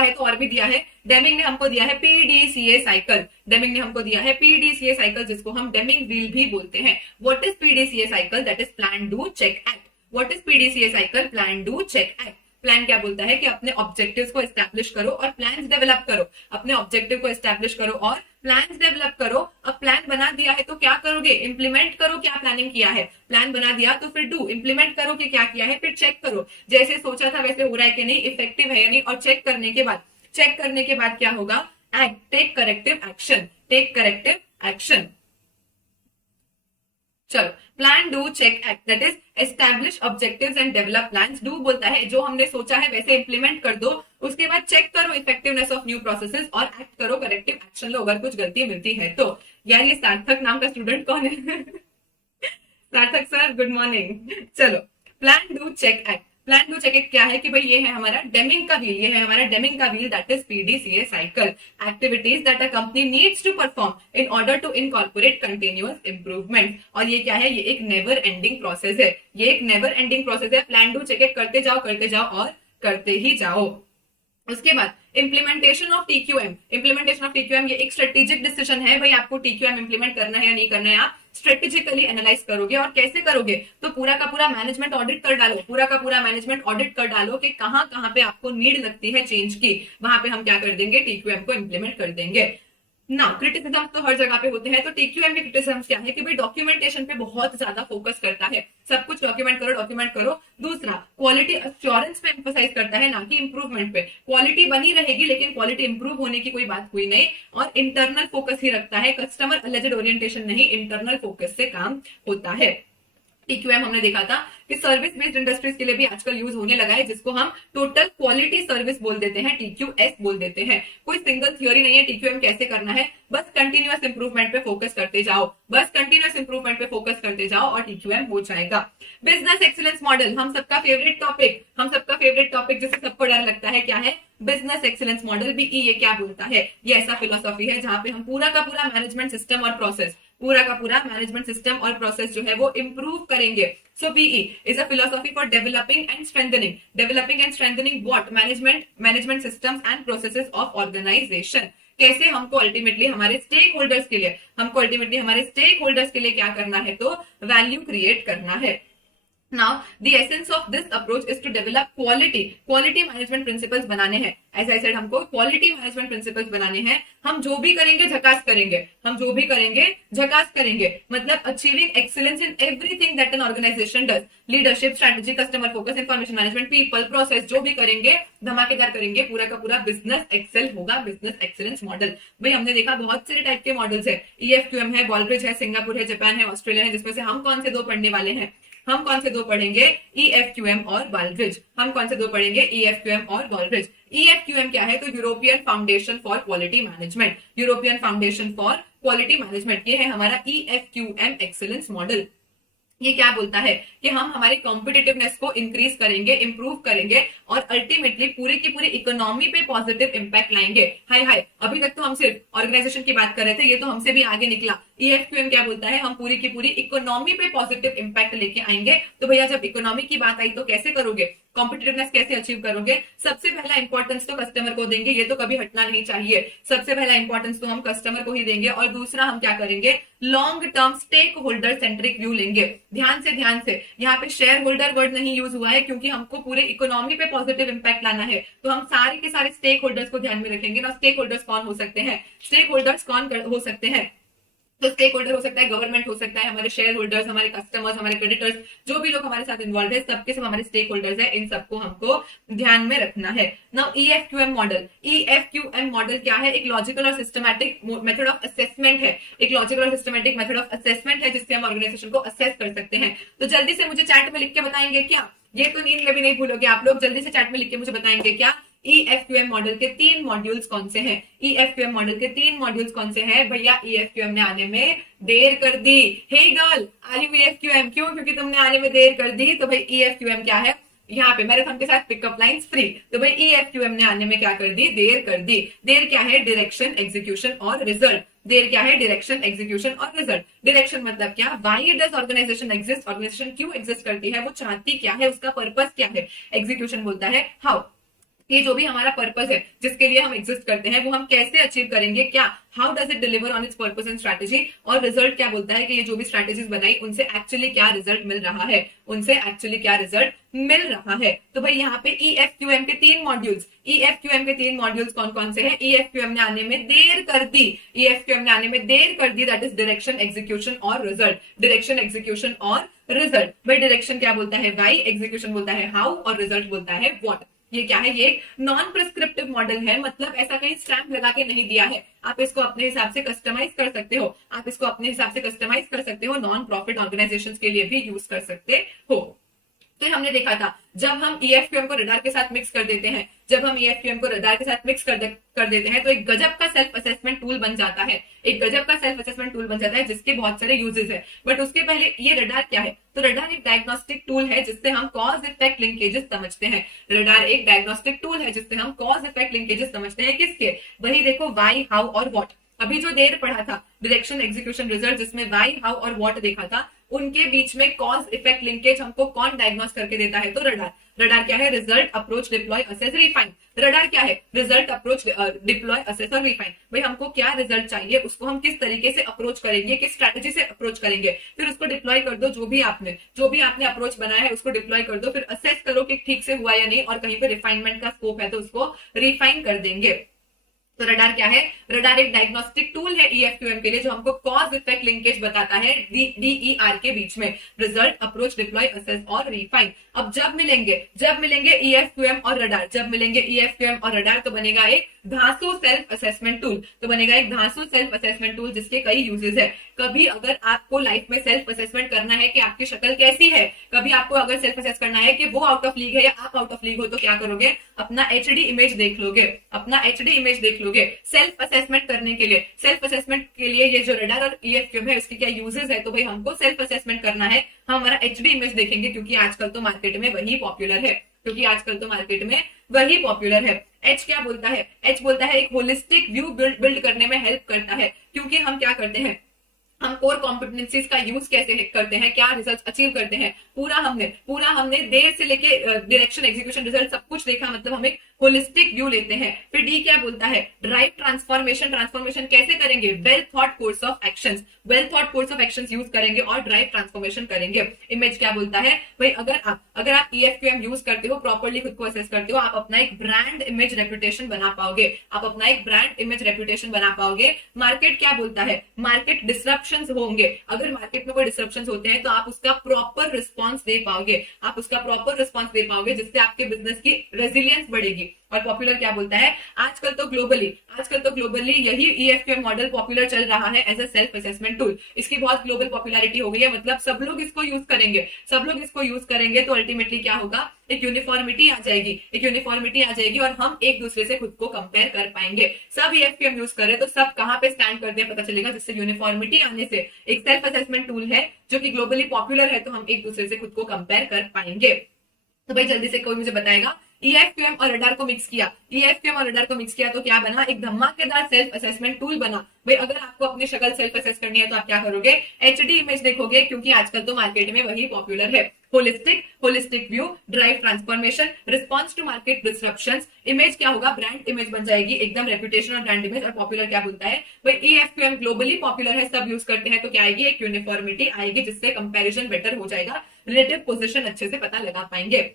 है तो और भी दिया है। डेमिंग ने हमको दिया है पीडीसीए साइकिल, डेमिंग ने हमको दिया है पीडीसीए साइकिल, जिसको हम डेमिंग व्हील भी बोलते हैं। What is PDCA cycle? That is plan do check act. What is PDCA cycle? Plan do check act. Plan क्या बोलता है कि अपने ऑब्जेक्टिव्स को एस्टैब्लिश करो और प्लान्स डेवलप करो, अपने ऑब्जेक्टिव को एस्टैब्लिश करो और प्लान्स डेवलप करो। अब प्लान बना दिया है तो क्या करोगे? इंप्लीमेंट करो क्या प्लानिंग किया है। प्लान बना दिया तो फिर डू, इंप्लीमेंट करो कि क्या किया है, फिर चेक करो जैसे सोचा था वैसे हो रहा है कि नहीं, इफेक्टिव है या नहीं। और चेक करने के बाद क्या होगा? Act, take corrective action, take corrective action. चलो, plan do check act, that is establish objectives and develop plans. Do बोलता है जो हमने सोचा है वैसे इंप्लीमेंट कर दो, उसके बाद चेक करो इफेक्टिवनेस ऑफ न्यू प्रोसेसेस, और एक्ट करो, करेक्टिव एक्शन लो अगर कुछ गलती मिलती है तो। यार ये सार्थक नाम का स्टूडेंट कौन है? Sarthak sir good morning. चलो, plan do check act, plan do check act क्या है कि भाई ये है हमारा डेमिंग का व्हील, ये है हमारा डेमिंग का wheel, that is PDCA cycle. Activities that a company needs to perform in order to incorporate continuous improvement. और ये क्या है? ये एक नेवर एंडिंग प्रोसेस है, ये एक नेवर एंडिंग प्रोसेस है। प्लान डू चेक एक्ट करते जाओ और करते ही जाओ। उसके बाद implementation of TQM, implementation of TQM ये एक स्ट्रेटेजिक डिसीजन है भाई, आपको टीक्यूएम इंप्लीमेंट करना है या नहीं करना है। आप स्ट्रेटेजिकली एनालाइज करोगे, और कैसे करोगे? तो पूरा का पूरा मैनेजमेंट ऑडिट कर डालो, पूरा का पूरा मैनेजमेंट ऑडिट कर डालो कि कहाँ कहाँ पे आपको नीड लगती है चेंज की, वहां पे हम क्या कर देंगे? टीक्यूएम को इंप्लीमेंट कर देंगे ना। क्रिटिसिज्म तो हर जगह पे होते हैं, तो टीक्यूएम के क्रिटिसिज्म क्या है कि भाई डॉक्यूमेंटेशन पे बहुत ज्यादा फोकस करता है, सब कुछ डॉक्यूमेंट करो डॉक्यूमेंट करो। दूसरा, क्वालिटी एश्योरेंस पे एम्फोसाइज करता है, ना कि इंप्रूवमेंट पे। क्वालिटी बनी रहेगी लेकिन क्वालिटी इंप्रूव होने की कोई बात हुई नहीं। और इंटरनल फोकस ही रखता है, कस्टमर अलेजेड ओरिएंटेशन नहीं, इंटरनल फोकस से काम होता है। टीक्यूएम हमने देखा था कि सर्विस बेस्ड इंडस्ट्रीज के लिए भी आजकल यूज होने लगा है, जिसको हम टोटल क्वालिटी सर्विस बोल देते हैं, टीक्यूएस बोल देते हैं। कोई सिंगल थ्योरी नहीं है टीक्यूएम कैसे करना है, बस कंटिन्यूअस इंप्रूवमेंट पे फोकस करते जाओ, बस कंटिन्यूअस इंप्रूवमेंट पे फोकस करते जाओ और टीक्यूएम हो जाएगा। बिजनेस एक्सीलेंस मॉडल, हम सबका फेवरेट टॉपिक जिसे सबको डर लगता है, क्या है? Business excellence model. बीई ये क्या बोलता है? ये ऐसा फिलोसॉफी है जहां पे हम पूरा का पूरा मैनेजमेंट सिस्टम और प्रोसेस, पूरा का पूरा मैनेजमेंट सिस्टम और प्रोसेस जो है वो इंप्रूव करेंगे। So BE is a philosophy for developing and strengthening what? Management systems and processes of organization. कैसे हमको अल्टीमेटली हमारे स्टेक होल्डर्स के लिए क्या करना है? तो वैल्यू क्रिएट करना है। Now, the essence of this approach is to develop quality management principles बनाने हैं। As I said, हमको quality management principles बनाने हैं। हम जो भी करेंगे झकास करेंगे, मतलब achieving excellence in everything that an organization does, leadership, strategy, customer focus, information management, people, process, जो भी करेंगे धमाकेदार करेंगे, पूरा का पूरा बिजनेस एक्सेल होगा, बिजनेस एक्सेलेंस मॉडल। भाई हमने देखा बहुत सारे टाइप के मॉडल्स है, EFQM है, बॉलब्रिज है, सिंगापुर है, जापान है, ऑस्ट्रेलिया है, जिसमें से हम कौन से दो पढ़ने वाले हैं? हम कौन से दो पढ़ेंगे? EFQM और बॉलब्रिज। हम कौन से दो पढ़ेंगे? EFQM और बॉलब्रिज। EFQM क्या है? तो European foundation for quality management, European foundation for quality management, ये है हमारा EFQM एक्सीलेंस मॉडल। ये क्या बोलता है कि हम हमारी कॉम्पिटिटिवनेस को इंक्रीज करेंगे, इंप्रूव करेंगे और अल्टीमेटली पूरी की पूरी इकोनॉमी पे पॉजिटिव इंपैक्ट लाएंगे। हाय अभी तक तो हम सिर्फ ऑर्गेनाइजेशन की बात कर रहे थे, ये तो हमसे भी आगे निकला। EFQM क्या बोलता है? हम पूरी की पूरी इकोनॉमी पे पॉजिटिव इंपैक्ट लेके आएंगे। तो भैया जब इकोनॉमी की बात आई तो कैसे करोगे? कॉम्पिटिटिवनेस कैसे अचीव करोगे? सबसे पहला इंपॉर्टेंस तो कस्टमर को देंगे, ये तो कभी हटना नहीं चाहिए। सबसे पहला इंपॉर्टेंस तो हम कस्टमर को ही देंगे, और दूसरा हम क्या करेंगे? Long term stakeholder centric view लेंगे। ध्यान से यहाँ पे शेयर होल्डर वर्ड नहीं यूज हुआ है, क्योंकि हमको पूरे इकोनॉमी पे पॉजिटिव इंपैक्ट लाना है। तो हम सारे के सारे स्टेक होल्डर्स को ध्यान में रखेंगे ना। स्टेक होल्डर्स कौन हो सकते हैं? स्टेक होल्डर्स कौन हो सकते हैं? तो स्टेक होल्डर हो सकता है गवर्नमेंट, हो सकता है हमारे शेयर होल्डर्स, हमारे कस्टमर्स, हमारे क्रेडिटर्स, जो भी लोग हमारे साथ इन्वॉल्व है, सबके सब हमारे स्टेक होल्डर्स है। इन सबको हमको ध्यान में रखना है। नाउ EFQM मॉडल क्या है? एक लॉजिकल और सिस्टमैटिक मेथड ऑफ असेसमेंट है, एक लॉजिकल और सिस्टमैटिक मेथड ऑफ असेसमेंट है, जिससे हम ऑर्गेनाइजेशन को असेस कर सकते हैं। तो जल्दी से मुझे चैट में लिख के बताएंगे क्या ये तो नींद में भी नहीं भूलोगे आप लोग। जल्दी से चैट में लिख के मुझे बताएंगे क्या EFQM मॉडल के 3 मॉड्यूल्स कौन से हैं। EFQM मॉडल के 3 मॉड्यूल्स कौन से हैं भैया? EFQM ने आने में देर कर दी। हे गर्ल, आर यू EFQM? क्यों? क्योंकि तुमने आने में देर कर दी। तो भाई EFQM क्या है? यहाँ पे मैराथन के साथ पिकअप लाइंस फ्री। तो भाई EFQM ने आने में क्या कर दी? देर कर दी। देर क्या है? डायरेक्शन, एग्जीक्यूशन और रिजल्ट। देर क्या है? डायरेक्शन, एग्जीक्यूशन और रिजल्ट। डायरेक्शन मतलब क्या? Why does organization exist? Organization क्यों एग्जिस्ट करती है? वो चाहती क्या है? उसका पर्पस क्या है? एग्जीक्यूशन बोलता है हाउ, ये जो भी हमारा पर्पस है जिसके लिए हम एग्जिस्ट करते हैं वो हम कैसे अचीव करेंगे, क्या how does it deliver on it's purpose and strategy. और रिजल्ट क्या बोलता है कि ये जो भी स्ट्रैटेजीज बनाई उनसे एक्चुअली क्या रिजल्ट मिल रहा है, उनसे एक्चुअली क्या रिजल्ट मिल रहा है। तो भाई यहाँ पे EFQM के 3 मॉड्यूल्स, EFQM के 3 मॉड्यूल्स कौन कौन से हैं? EFQM ने आने में देर कर दी, EFQM ने आने में देर कर दी, दैट इज डायरेक्शन, एग्जीक्यूशन और रिजल्ट। डायरेक्शन, एग्जीक्यूशन और रिजल्ट। भाई डायरेक्शन क्या बोलता है? वाई, एग्जीक्यूशन बोलता है हाउ और रिजल्ट बोलता है व्हाट। ये क्या है? ये नॉन प्रिस्क्रिप्टिव मॉडल है, मतलब ऐसा कहीं स्टैम्प लगा के नहीं दिया है। आप इसको अपने हिसाब से कस्टमाइज कर सकते हो, आप इसको अपने हिसाब से कस्टमाइज कर सकते हो, नॉन प्रॉफिट ऑर्गेनाइजेशंस के लिए भी यूज कर सकते हो। तो हमने देखा था जब हम EFQM को रडार के साथ मिक्स कर देते हैं, जब हम EFQM को रडार के साथ मिक्स कर देते हैं तो एक गजब का सेल्फ असेसमेंट टूल बन जाता है, एक गजब का सेल्फ असेसमेंट टूल बन जाता है जिसके बहुत सारे यूजेस है। बट उसके पहले ये रडार क्या है? तो रडार एक डायग्नोस्टिक टूल है जिससे हम कॉज इफेक्ट लिंकेजेस समझते हैं। रडार एक डायग्नोस्टिक टूल है जिससे हम कॉज इफेक्ट लिंकेजेस समझते हैं। किसके? वही देखो, वाई, हाउ और व्हाट। अभी जो देर पढ़ा था डायरेक्शन, एग्जीक्यूशन, रिजल्ट, जिसमें वाई, हाउ और व्हाट देखा था, उनके बीच में कॉज इफेक्ट लिंकेज हमको कौन डायग्नोस करके देता है? तो रडार। रडार क्या है? Result, approach, deploy, assess, refine. Radar क्या है? रिजल्ट, अप्रोच, डिप्लॉय, असेस और रिफाइन। भाई हमको क्या रिजल्ट चाहिए, उसको हम किस तरीके से अप्रोच करेंगे, किस स्ट्रैटेजी से अप्रोच करेंगे, फिर उसको डिप्लॉय कर दो। जो भी आपने अप्रोच बनाया है उसको डिप्लॉय कर दो, फिर असेस करो कि ठीक से हुआ या नहीं, और कहीं पे रिफाइनमेंट का स्कोप है तो उसको रिफाइन कर देंगे। तो रडार क्या है? रडार एक डायग्नोस्टिक टूल है EFQM के लिए जो हमको कॉज इफेक्ट लिंकेज बताता है DER के बीच में, रिजल्ट, अप्रोच, डिप्लॉय, असेस और रिफाइन। अब जब मिलेंगे EFQM और रडार, जब मिलेंगे EFQM और रडार तो बनेगा एक धांसू सेल्फ असेसमेंट टूल। तो बनेगा एक धांसू सेल्फ असेसमेंट टूल जिसके कई यूजेस है। कभी अगर आपको लाइफ में सेल्फ असेसमेंट करना है कि आपकी शक्ल कैसी है, कभी आपको अगर सेल्फ असेस करना है कि वो आउट ऑफ लीग है या आप आउट ऑफ लीग हो, तो क्या करोगे? अपना HD इमेज देख लोगे, अपना HD इमेज देख लोगे। सेल्फ असेसमेंट करने के लिए, सेल्फ असेसमेंट के लिए ये जो रडार और EFQM है उसकी क्या यूजेस है? तो भाई हमको सेल्फ असेसमेंट करना है, हम हमारा HD इमेज देखेंगे क्योंकि आजकल तो मार्केट में वही पॉपुलर है, H क्या बोलता है? H बोलता है एक होलिस्टिक व्यू बिल्ड करने में हेल्प करता है। क्योंकि हम क्या करते हैं, हम कोर कॉम्पिटेंसीज का यूज कैसे करते हैं, क्या रिजल्ट अचीव करते हैं, पूरा हमने देर से लेके डायरेक्शन, एग्जीक्यूशन, रिजल्ट सब कुछ देखा, मतलब हम एक होलिस्टिक व्यू लेते हैं। फिर D क्या बोलता है? Drive transformation. ट्रांसफॉर्मेशन कैसे करेंगे? Well thought course of actions use करेंगे और ड्राइव ट्रांसफॉर्मेशन करेंगे। इमेज क्या बोलता है? भाई अगर आप EFQM यूज करते हो, प्रॉपर्ली खुद को असेस करते हो, आप अपना एक ब्रांड इमेज रेपुटेशन बना पाओगे, मार्केट क्या बोलता है? मार्केट डिसरप्शंस होंगे, अगर मार्केट में कोई डिसरप्शंस होते हैं तो आप उसका प्रॉपर रिस्पॉन्स दे पाओगे, जिससे आपके बिजनेस की रेजिलियंस बढ़ेगी। और पॉपुलर क्या बोलता है? आजकल तो ग्लोबली यही EFQM मॉडल पॉपुलर चल रहा है as a self assessment tool. इसकी बहुत ग्लोबल पॉपुलैरिटी हो गई है, मतलब सब लोग इसको यूज करेंगे तो अल्टीमेटली क्या होगा? एक यूनिफॉर्मिटी आ जाएगी और हम एक दूसरे से खुद को कंपेयर कर पाएंगे। सब EFQM यूज करें तो सब कहां पे स्टैंड करते हैं पता चलेगा, जिससे यूनिफॉर्मिटी आने से एक सेल्फ असेसमेंट टूल है जो कि ग्लोबली पॉपुलर है, तो हम एक दूसरे से खुद को कंपेयर कर पाएंगे। तो भाई जल्दी से कोई मुझे बताएगा, EFQM और रडार को मिक्स किया तो क्या बना? एक धमाकेदार सेल्फ असेसमेंट टूल बना। भाई अगर आपको अपनी शक्ल सेल्फ असेस करनी है तो आप क्या करोगे? HD इमेज देखोगे, क्योंकि आजकल तो मार्केट में वही पॉपुलर है। Holistic view, drive transformation, response to market disruptions. Image क्या होगा? ब्रांड इमेज बन जाएगी, एकदम रेपुटेशन और ब्रांड इमेज। और पॉपुलर क्या बोलता है? भाई EFQM ग्लोबली पॉपुलर है, सब यूज करते हैं, तो क्या आएगी? एक यूनिफॉर्मिटी आएगी, जिससे कंपैरिजन बेटर हो जाएगा, रिलेटिव पोजीशन अच्छे से पता लगा पाएंगे।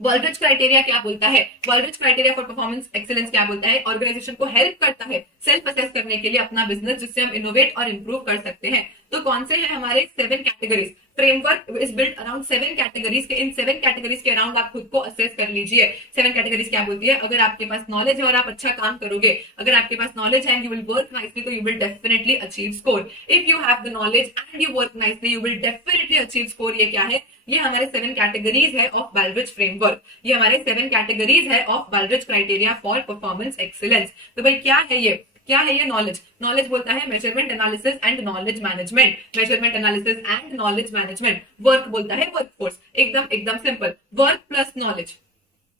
वॉलरिच क्राइटेरिया क्या बोलता है? वॉलरिच क्राइटेरिया फॉर परफॉर्मेंस एक्सीलेंस क्या बोलता है? ऑर्गेनाइजेशन को हेल्प करता है सेल्फ असेस करने के लिए अपना बिजनेस, जिससे हम इनोवेट और इंप्रूव कर सकते हैं। तो कौन से हैं हमारे 7 categories. Framework is built around 7 categories के, इन 7 कैटेगरीज के अराउंड आप खुद को असेस कर लीजिए। 7 कैटेगरीज क्या बोलती है, अगर आपके पास नॉलेज है और आप अच्छा काम करोगे, अगर आपके पास नॉलेज है and you will work nicely, तो you will definitely achieve score. If you have the knowledge and you work nicely, you will definitely achieve score. ये क्या है, ये हमारे 7 कैटेगरीज है ऑफ बाल्ड्रिज फ्रेमवर्क, ये हमारे 7 कैटेगरीज है of बाल्ड्रिज criteria for performance excellence. तो भाई क्या है ये, क्या है ये नॉलेज। नॉलेज बोलता है measurement analysis and knowledge management, measurement analysis and knowledge management. Work बोलता है वर्कफोर्स, एकदम एकदम simple, work plus knowledge,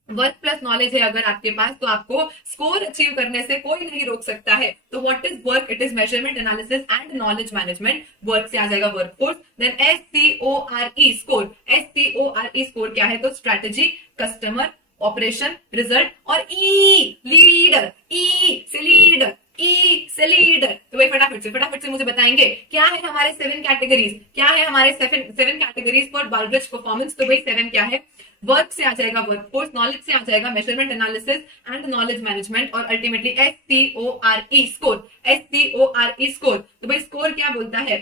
work plus knowledge है अगर आपके पास, तो आपको स्कोर अचीव करने से कोई नहीं रोक सकता है। तो what is work, it is measurement analysis and knowledge management. Work से आ जाएगा workforce, then SCORE score, SCORE score क्या है, तो स्ट्रैटेजी, कस्टमर, ऑपरेशन, रिजल्ट, और ई लीडर, ई से लीडर, ई से लीडर। तो भाई फटाफट से मुझे बताएंगे क्या है हमारे 7 कैटेगरीज, क्या है हमारे 7 कैटेगरीज फॉर बाल्ड्रिज परफॉर्मेंस। तो भाई 7 क्या है, वर्क से आ जाएगा वर्कफोर्स, नॉलेज से आ जाएगा measurement analysis and knowledge management, और ultimately SCORE score, SCORE score. तो भाई स्कोर क्या बोलता है,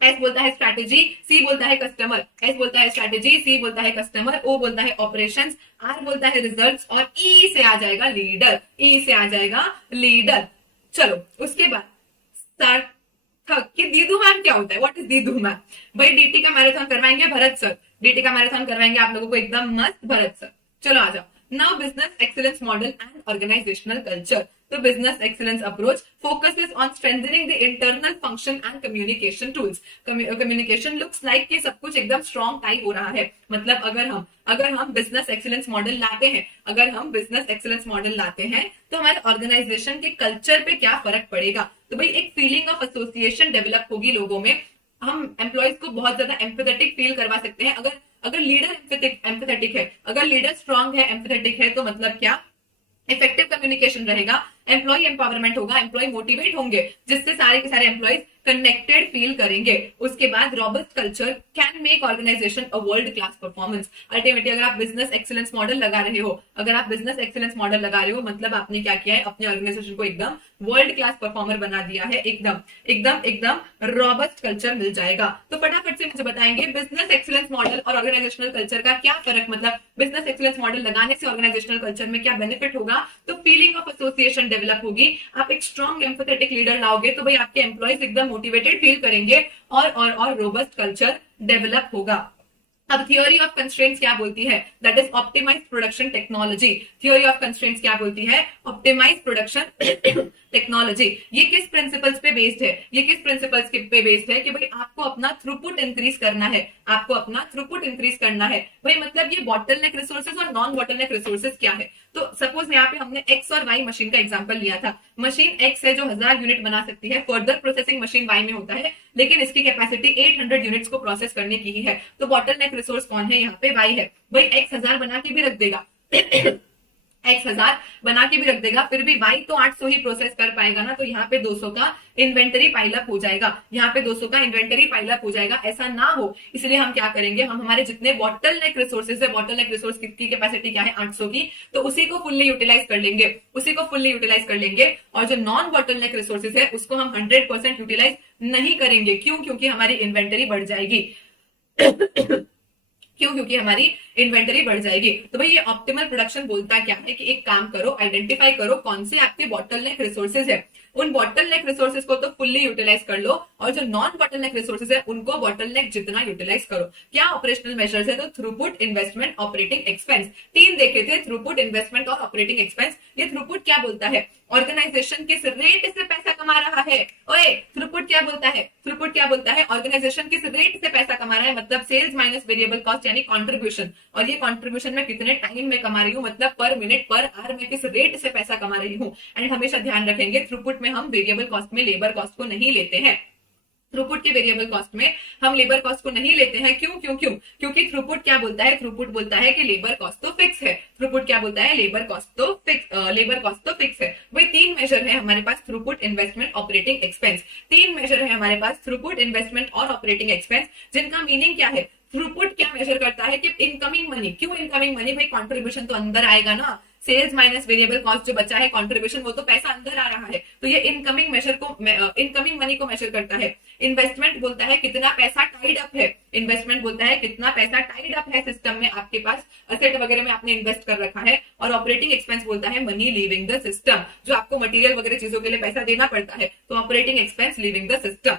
एस बोलता है स्ट्रैटेजी, सी बोलता है कस्टमर, एस बोलता है स्ट्रैटेजी, सी बोलता है कस्टमर, ओ बोलता है ऑपरेशंस, आर बोलता है रिजल्ट्स, और ई से आ जाएगा लीडर, ई से आ जाएगा लीडर। चलो उसके बाद सार्थक कि दीदू मैम क्या होता है, व्हाट इज दीदू मैम। भाई डीटी का मैराथन करवाएंगे भरत सर, डीटी का मैराथन करवाएंगे आप लोगों को एकदम मस्त भरत सर। चलो आ जाओ। Now business excellence model and organizational culture. तो business excellence approach focuses on strengthening the internal function and communication tools. Communication looks like कि सब कुछ एकदम स्ट्रॉन्ग टाइप हो रहा है। मतलब अगर हम बिजनेस एक्सीलेंस मॉडल लाते हैं, अगर हम बिजनेस एक्सीलेंस मॉडल लाते हैं, तो हमारे ऑर्गेनाइजेशन के कल्चर पे क्या फर्क पड़ेगा। तो भाई एक फीलिंग ऑफ एसोसिएशन डेवलप होगी लोगों में, हम एम्प्लॉयज को बहुत ज्यादा एम्पैथेटिक फील करवा सकते हैं। अगर लीडर एम्पैथेटिक है, अगर लीडर स्ट्रांग है, एम्पैथेटिक है, तो मतलब क्या, इफेक्टिव कम्युनिकेशन रहेगा, एम्प्लॉय एम्पावरमेंट होगा, एम्प्लॉय मोटिवेट होंगे, जिससे सारे के सारे एम्प्लॉयज कनेक्टेड फील करेंगे। उसके बाद robust culture can make organization a world class performance. Ultimately अगर आप बिजनेस एक्सीलेंस मॉडल लगा रहे हो, अगर आप बिजनेस एक्सीलेंस मॉडल लगा रहे हो, मतलब आपने क्या किया है, अपने ऑर्गेनाइजेशन को एकदम वर्ल्ड क्लास परफॉर्मर बना दिया है, एकदम रॉबस्ट कल्चर मिल जाएगा। तो फटाफट से मुझे बताएंगे बिजनेस एक्सीलेंस मॉडल और ऑर्गेनाइजेशनल कल्चर का क्या फर्क, मतलब बिजनेस एक्सीलेंस मॉडल लगाने से ऑर्गेनाइजेशनल कल्चर में क्या बेनिफिट होगा। तो फीलिंग ऑफ एसोसिएशन डेवलप होगी, आप एक स्ट्रॉन्ग एम्पैथेटिक लीडर लाओगे, तो भाई आपके एम्प्लॉयज एकदम मोटिवेटेड फील करेंगे और रोबस्ट कल्चर डेवलप होगा। अब थियोरी ऑफ कंस्ट्रेंट्स क्या बोलती है, that is optimized production technology. Theory of constraints क्या बोलती है, ऑप्टिमाइज्ड प्रोडक्शन टेक्नोलॉजी। ये किस प्रिंसिपल्स पे बेस्ड है, ये किस प्रिंसिपल्स पे बेस्ड है कि भाई आपको अपना थ्रूपुट इंक्रीज करना है, आपको अपना थ्रूपुट इंक्रीज करना है। भाई मतलब ये बॉटलनेक रिसोर्सेज और नॉन बॉटलनेक रिसोर्सेज क्या है। तो सपोज यहाँ पे हमने एक्स और वाई मशीन का एग्जांपल लिया था। मशीन एक्स है जो 1000 यूनिट बना सकती है, फर्दर प्रोसेसिंग मशीन वाई में होता है, लेकिन इसकी कैपेसिटी 800 यूनिट्स को प्रोसेस करने की ही है। तो बॉटलनेक रिसोर्स कौन है, यहाँ पे वाई है। भाई एक्स 1000 बना के भी रख देगा एक्स 1000 बना के भी रख देगा, फिर भी वाई तो 800 ही प्रोसेस कर पाएगा ना, तो यहाँ पे 200 का इन्वेंटरी पाइलअप हो जाएगा, यहाँ पे 200 का इन्वेंटरी पाइलअप हो जाएगा। ऐसा ना हो इसलिए हम क्या करेंगे, हम हमारे जितने बॉटलनेक रिसोर्सेज है, बॉटलनेक रिसोर्स की कैपेसिटी क्या है 800 की, तो उसी को फुल्ली यूटिलाइज कर लेंगे, उसी को फुल्ली यूटिलाइज कर लेंगे। और जो नॉन बॉटलनेक रिसोर्सेज है उसको हम 100% यूटिलाइज नहीं करेंगे। क्यों, क्योंकि हमारी इन्वेंटरी बढ़ जाएगी क्योंकि हमारी इन्वेंटरी बढ़ जाएगी। तो भाई ये ऑप्टिमल प्रोडक्शन बोलता क्या है कि एक काम करो, आइडेंटिफाई करो कौन से आपके बॉटलनेक रिसोर्सेज है, उन बॉटलनेक रिसोर्सेज को तो फुल्ली यूटिलाइज कर लो, और जो नॉन बॉटलनेक रिसोर्सेज है उनको बॉटलनेक जितना यूटिलाइज करो। क्या ऑपरेशनल मेजर्स है, तो थ्रूपुट, इन्वेस्टमेंट, ऑपरेटिंग एक्सपेंस, 3 देखे थे, थ्रूपुट, इन्वेस्टमेंट और ऑपरेटिंग एक्सपेंस। ये थ्रूपुट क्या बोलता है, ऑर्गेनाइजेशन किस रेट से पैसा कमा रहा है। ओए थ्रूपुट क्या बोलता है, थ्रूपुट क्या बोलता है, ऑर्गेनाइजेशन किस रेट से पैसा कमा रहा है, मतलब सेल्स माइनस वेरिएबल कॉस्ट यानी कॉन्ट्रीब्यूशन। और ये कॉन्ट्रीब्यूशन में कितने टाइम में कमा रही हूँ, मतलब पर मिनट पर आवर में किस रेट से पैसा कमा रही हूँ। एंड हमेशा ध्यान रखेंगे थ्रूपुट में हम वेरिएबल कॉस्ट में लेबर कॉस्ट को नहीं लेते हैं, थ्रूपुट के वेरिएबल कॉस्ट में हम लेबर कॉस्ट को नहीं लेते हैं। क्योंकि थ्रूपुट क्या बोलता है, थ्रूपुट बोलता है कि लेबर कॉस्ट तो फिक्स है। थ्रूपुट क्या बोलता है, लेबर कॉस्ट तो फिक्स है। वही 3 मेजर है हमारे पास, throughput, investment, operating expense. 3 major है हमारे पास, थ्रूपुट, इन्वेस्टमेंट और ऑपरेटिंग एक्सपेंस, जिनका मीनिंग क्या है। थ्रूपुट क्या मेजर करता है कि इनकमिंग मनी, क्यों इनकमिंग मनी, भाई कंट्रीब्यूशन तो अंदर आएगा ना, सेल्स माइनस वेरिएबल कॉस्ट जो बचा है कंट्रीब्यूशन, वो तो पैसा अंदर आ रहा है, तो ये इनकमिंग मेजर को इनकमिंग मनी को मेजर करता है। इन्वेस्टमेंट बोलता है कितना पैसा टाइड अप है, इन्वेस्टमेंट बोलता है कितना पैसा टाइड अप है सिस्टम में, आपके पास असेट वगैरह में आपने इन्वेस्ट कर रखा है। और ऑपरेटिंग एक्सपेंस बोलता है मनी लीविंग द सिस्टम, जो आपको मटेरियल वगैरह चीजों के लिए पैसा देना पड़ता है, तो operating expense leaving the system.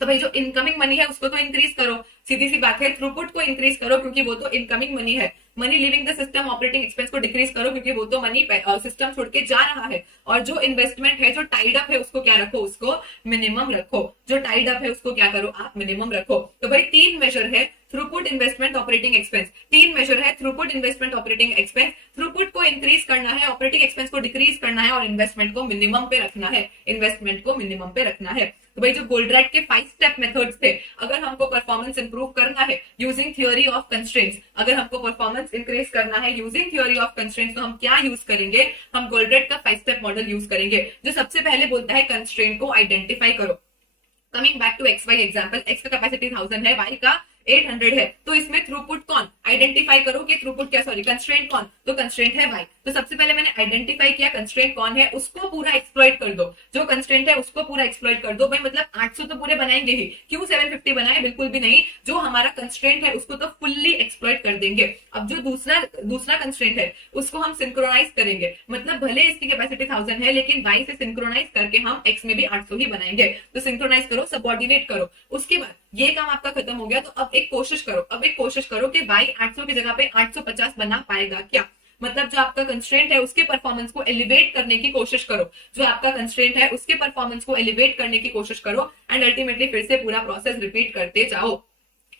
तो भाई जो इनकमिंग मनी है उसको तो इंक्रीज करो, सीधी सी बात है, थ्रूपुट को इंक्रीज करो क्योंकि वो तो इनकमिंग मनी है। Money living the system, operating expense को डिक्रीज करो क्योंकि वो तो मनी सिस्टम छोड़ के जा रहा है। और जो इन्वेस्टमेंट है, जो टाइड अप है, उसको क्या रखो, उसको मिनिमम रखो। जो टाइड अप है उसको क्या करो आप, मिनिमम रखो। तो भाई तीन मेजर है, थ्रूपुट, इन्वेस्टमेंट, ऑपरेटिंग एक्सपेंस। तीन मेजर है, throughput, investment, operating expense. Throughput को इंक्रीज करना है, ऑपरेटिंग एक्सपेंस को डिक्रीज करना है और इन्वेस्टमेंट को मिनिमम पे रखना है, इन्वेस्टमेंट को मिनिमम पे रखना है। तो भाई जो गोल्डरैट के 5 स्टेप मेथड्स थे, अगर हमको परफॉर्मेंस इंप्रूव करना है यूजिंग थ्योरी ऑफ कंस्ट्रेंट्स, अगर हमको परफॉर्मेंस इंक्रीज करना है यूजिंग थ्योरी ऑफ कंस्ट्रेंट्स, तो हम क्या यूज करेंगे, हम गोल्डरैट का 5 स्टेप मॉडल यूज करेंगे। जो सबसे पहले बोलता है कंस्ट्रेंट को आइडेंटिफाई करो। Coming back to X Y example, X का कैपेसिटी 1000 है, वाई का 800 है, तो इसमें थ्रूपुट कौन, आइडेंटिफाई करो कि थ्रूपुट क्या, सॉरी कंस्ट्रेंट कौन, तो कंस्ट्रेंट है वाई। तो सबसे पहले मैंने आइडेंटिफाई किया कंस्ट्रेंट कौन है, उसको पूरा एक्सप्लॉइट कर दो, जो कंस्ट्रेंट है उसको पूरा एक्सप्लॉइट कर दो। भाई मतलब 800 तो पूरे बनाएंगे ही, क्यों 750 बनाए, बिल्कुल भी नहीं। जो हमारा कंस्ट्रेंट है उसको तो फुल्ली एक्सप्लॉइट कर देंगे। अब जो दूसरा कंस्ट्रेंट है उसको हम सिंक्रोनाइज करेंगे, मतलब भले इसकी कैपेसिटी 1000 है लेकिन वाई से सिंक्रोनाइज करके हम एक्स में भी 800 ही बनाएंगे। तो सिंक्रोनाइज करो, सबऑर्डिनेट करो। उसके बाद ये काम आपका खत्म हो गया, तो अब एक कोशिश करो कि वाई 800 की जगह पे 850 बना पाएगा क्या। मतलब जो आपका कंस्ट्रेंट है उसके परफॉर्मेंस को एलिवेट करने की कोशिश करो, जो आपका कंस्ट्रेंट है उसके परफॉर्मेंस को एलिवेट करने की कोशिश करो एंड अल्टीमेटली फिर से पूरा प्रोसेस रिपीट करते जाओ।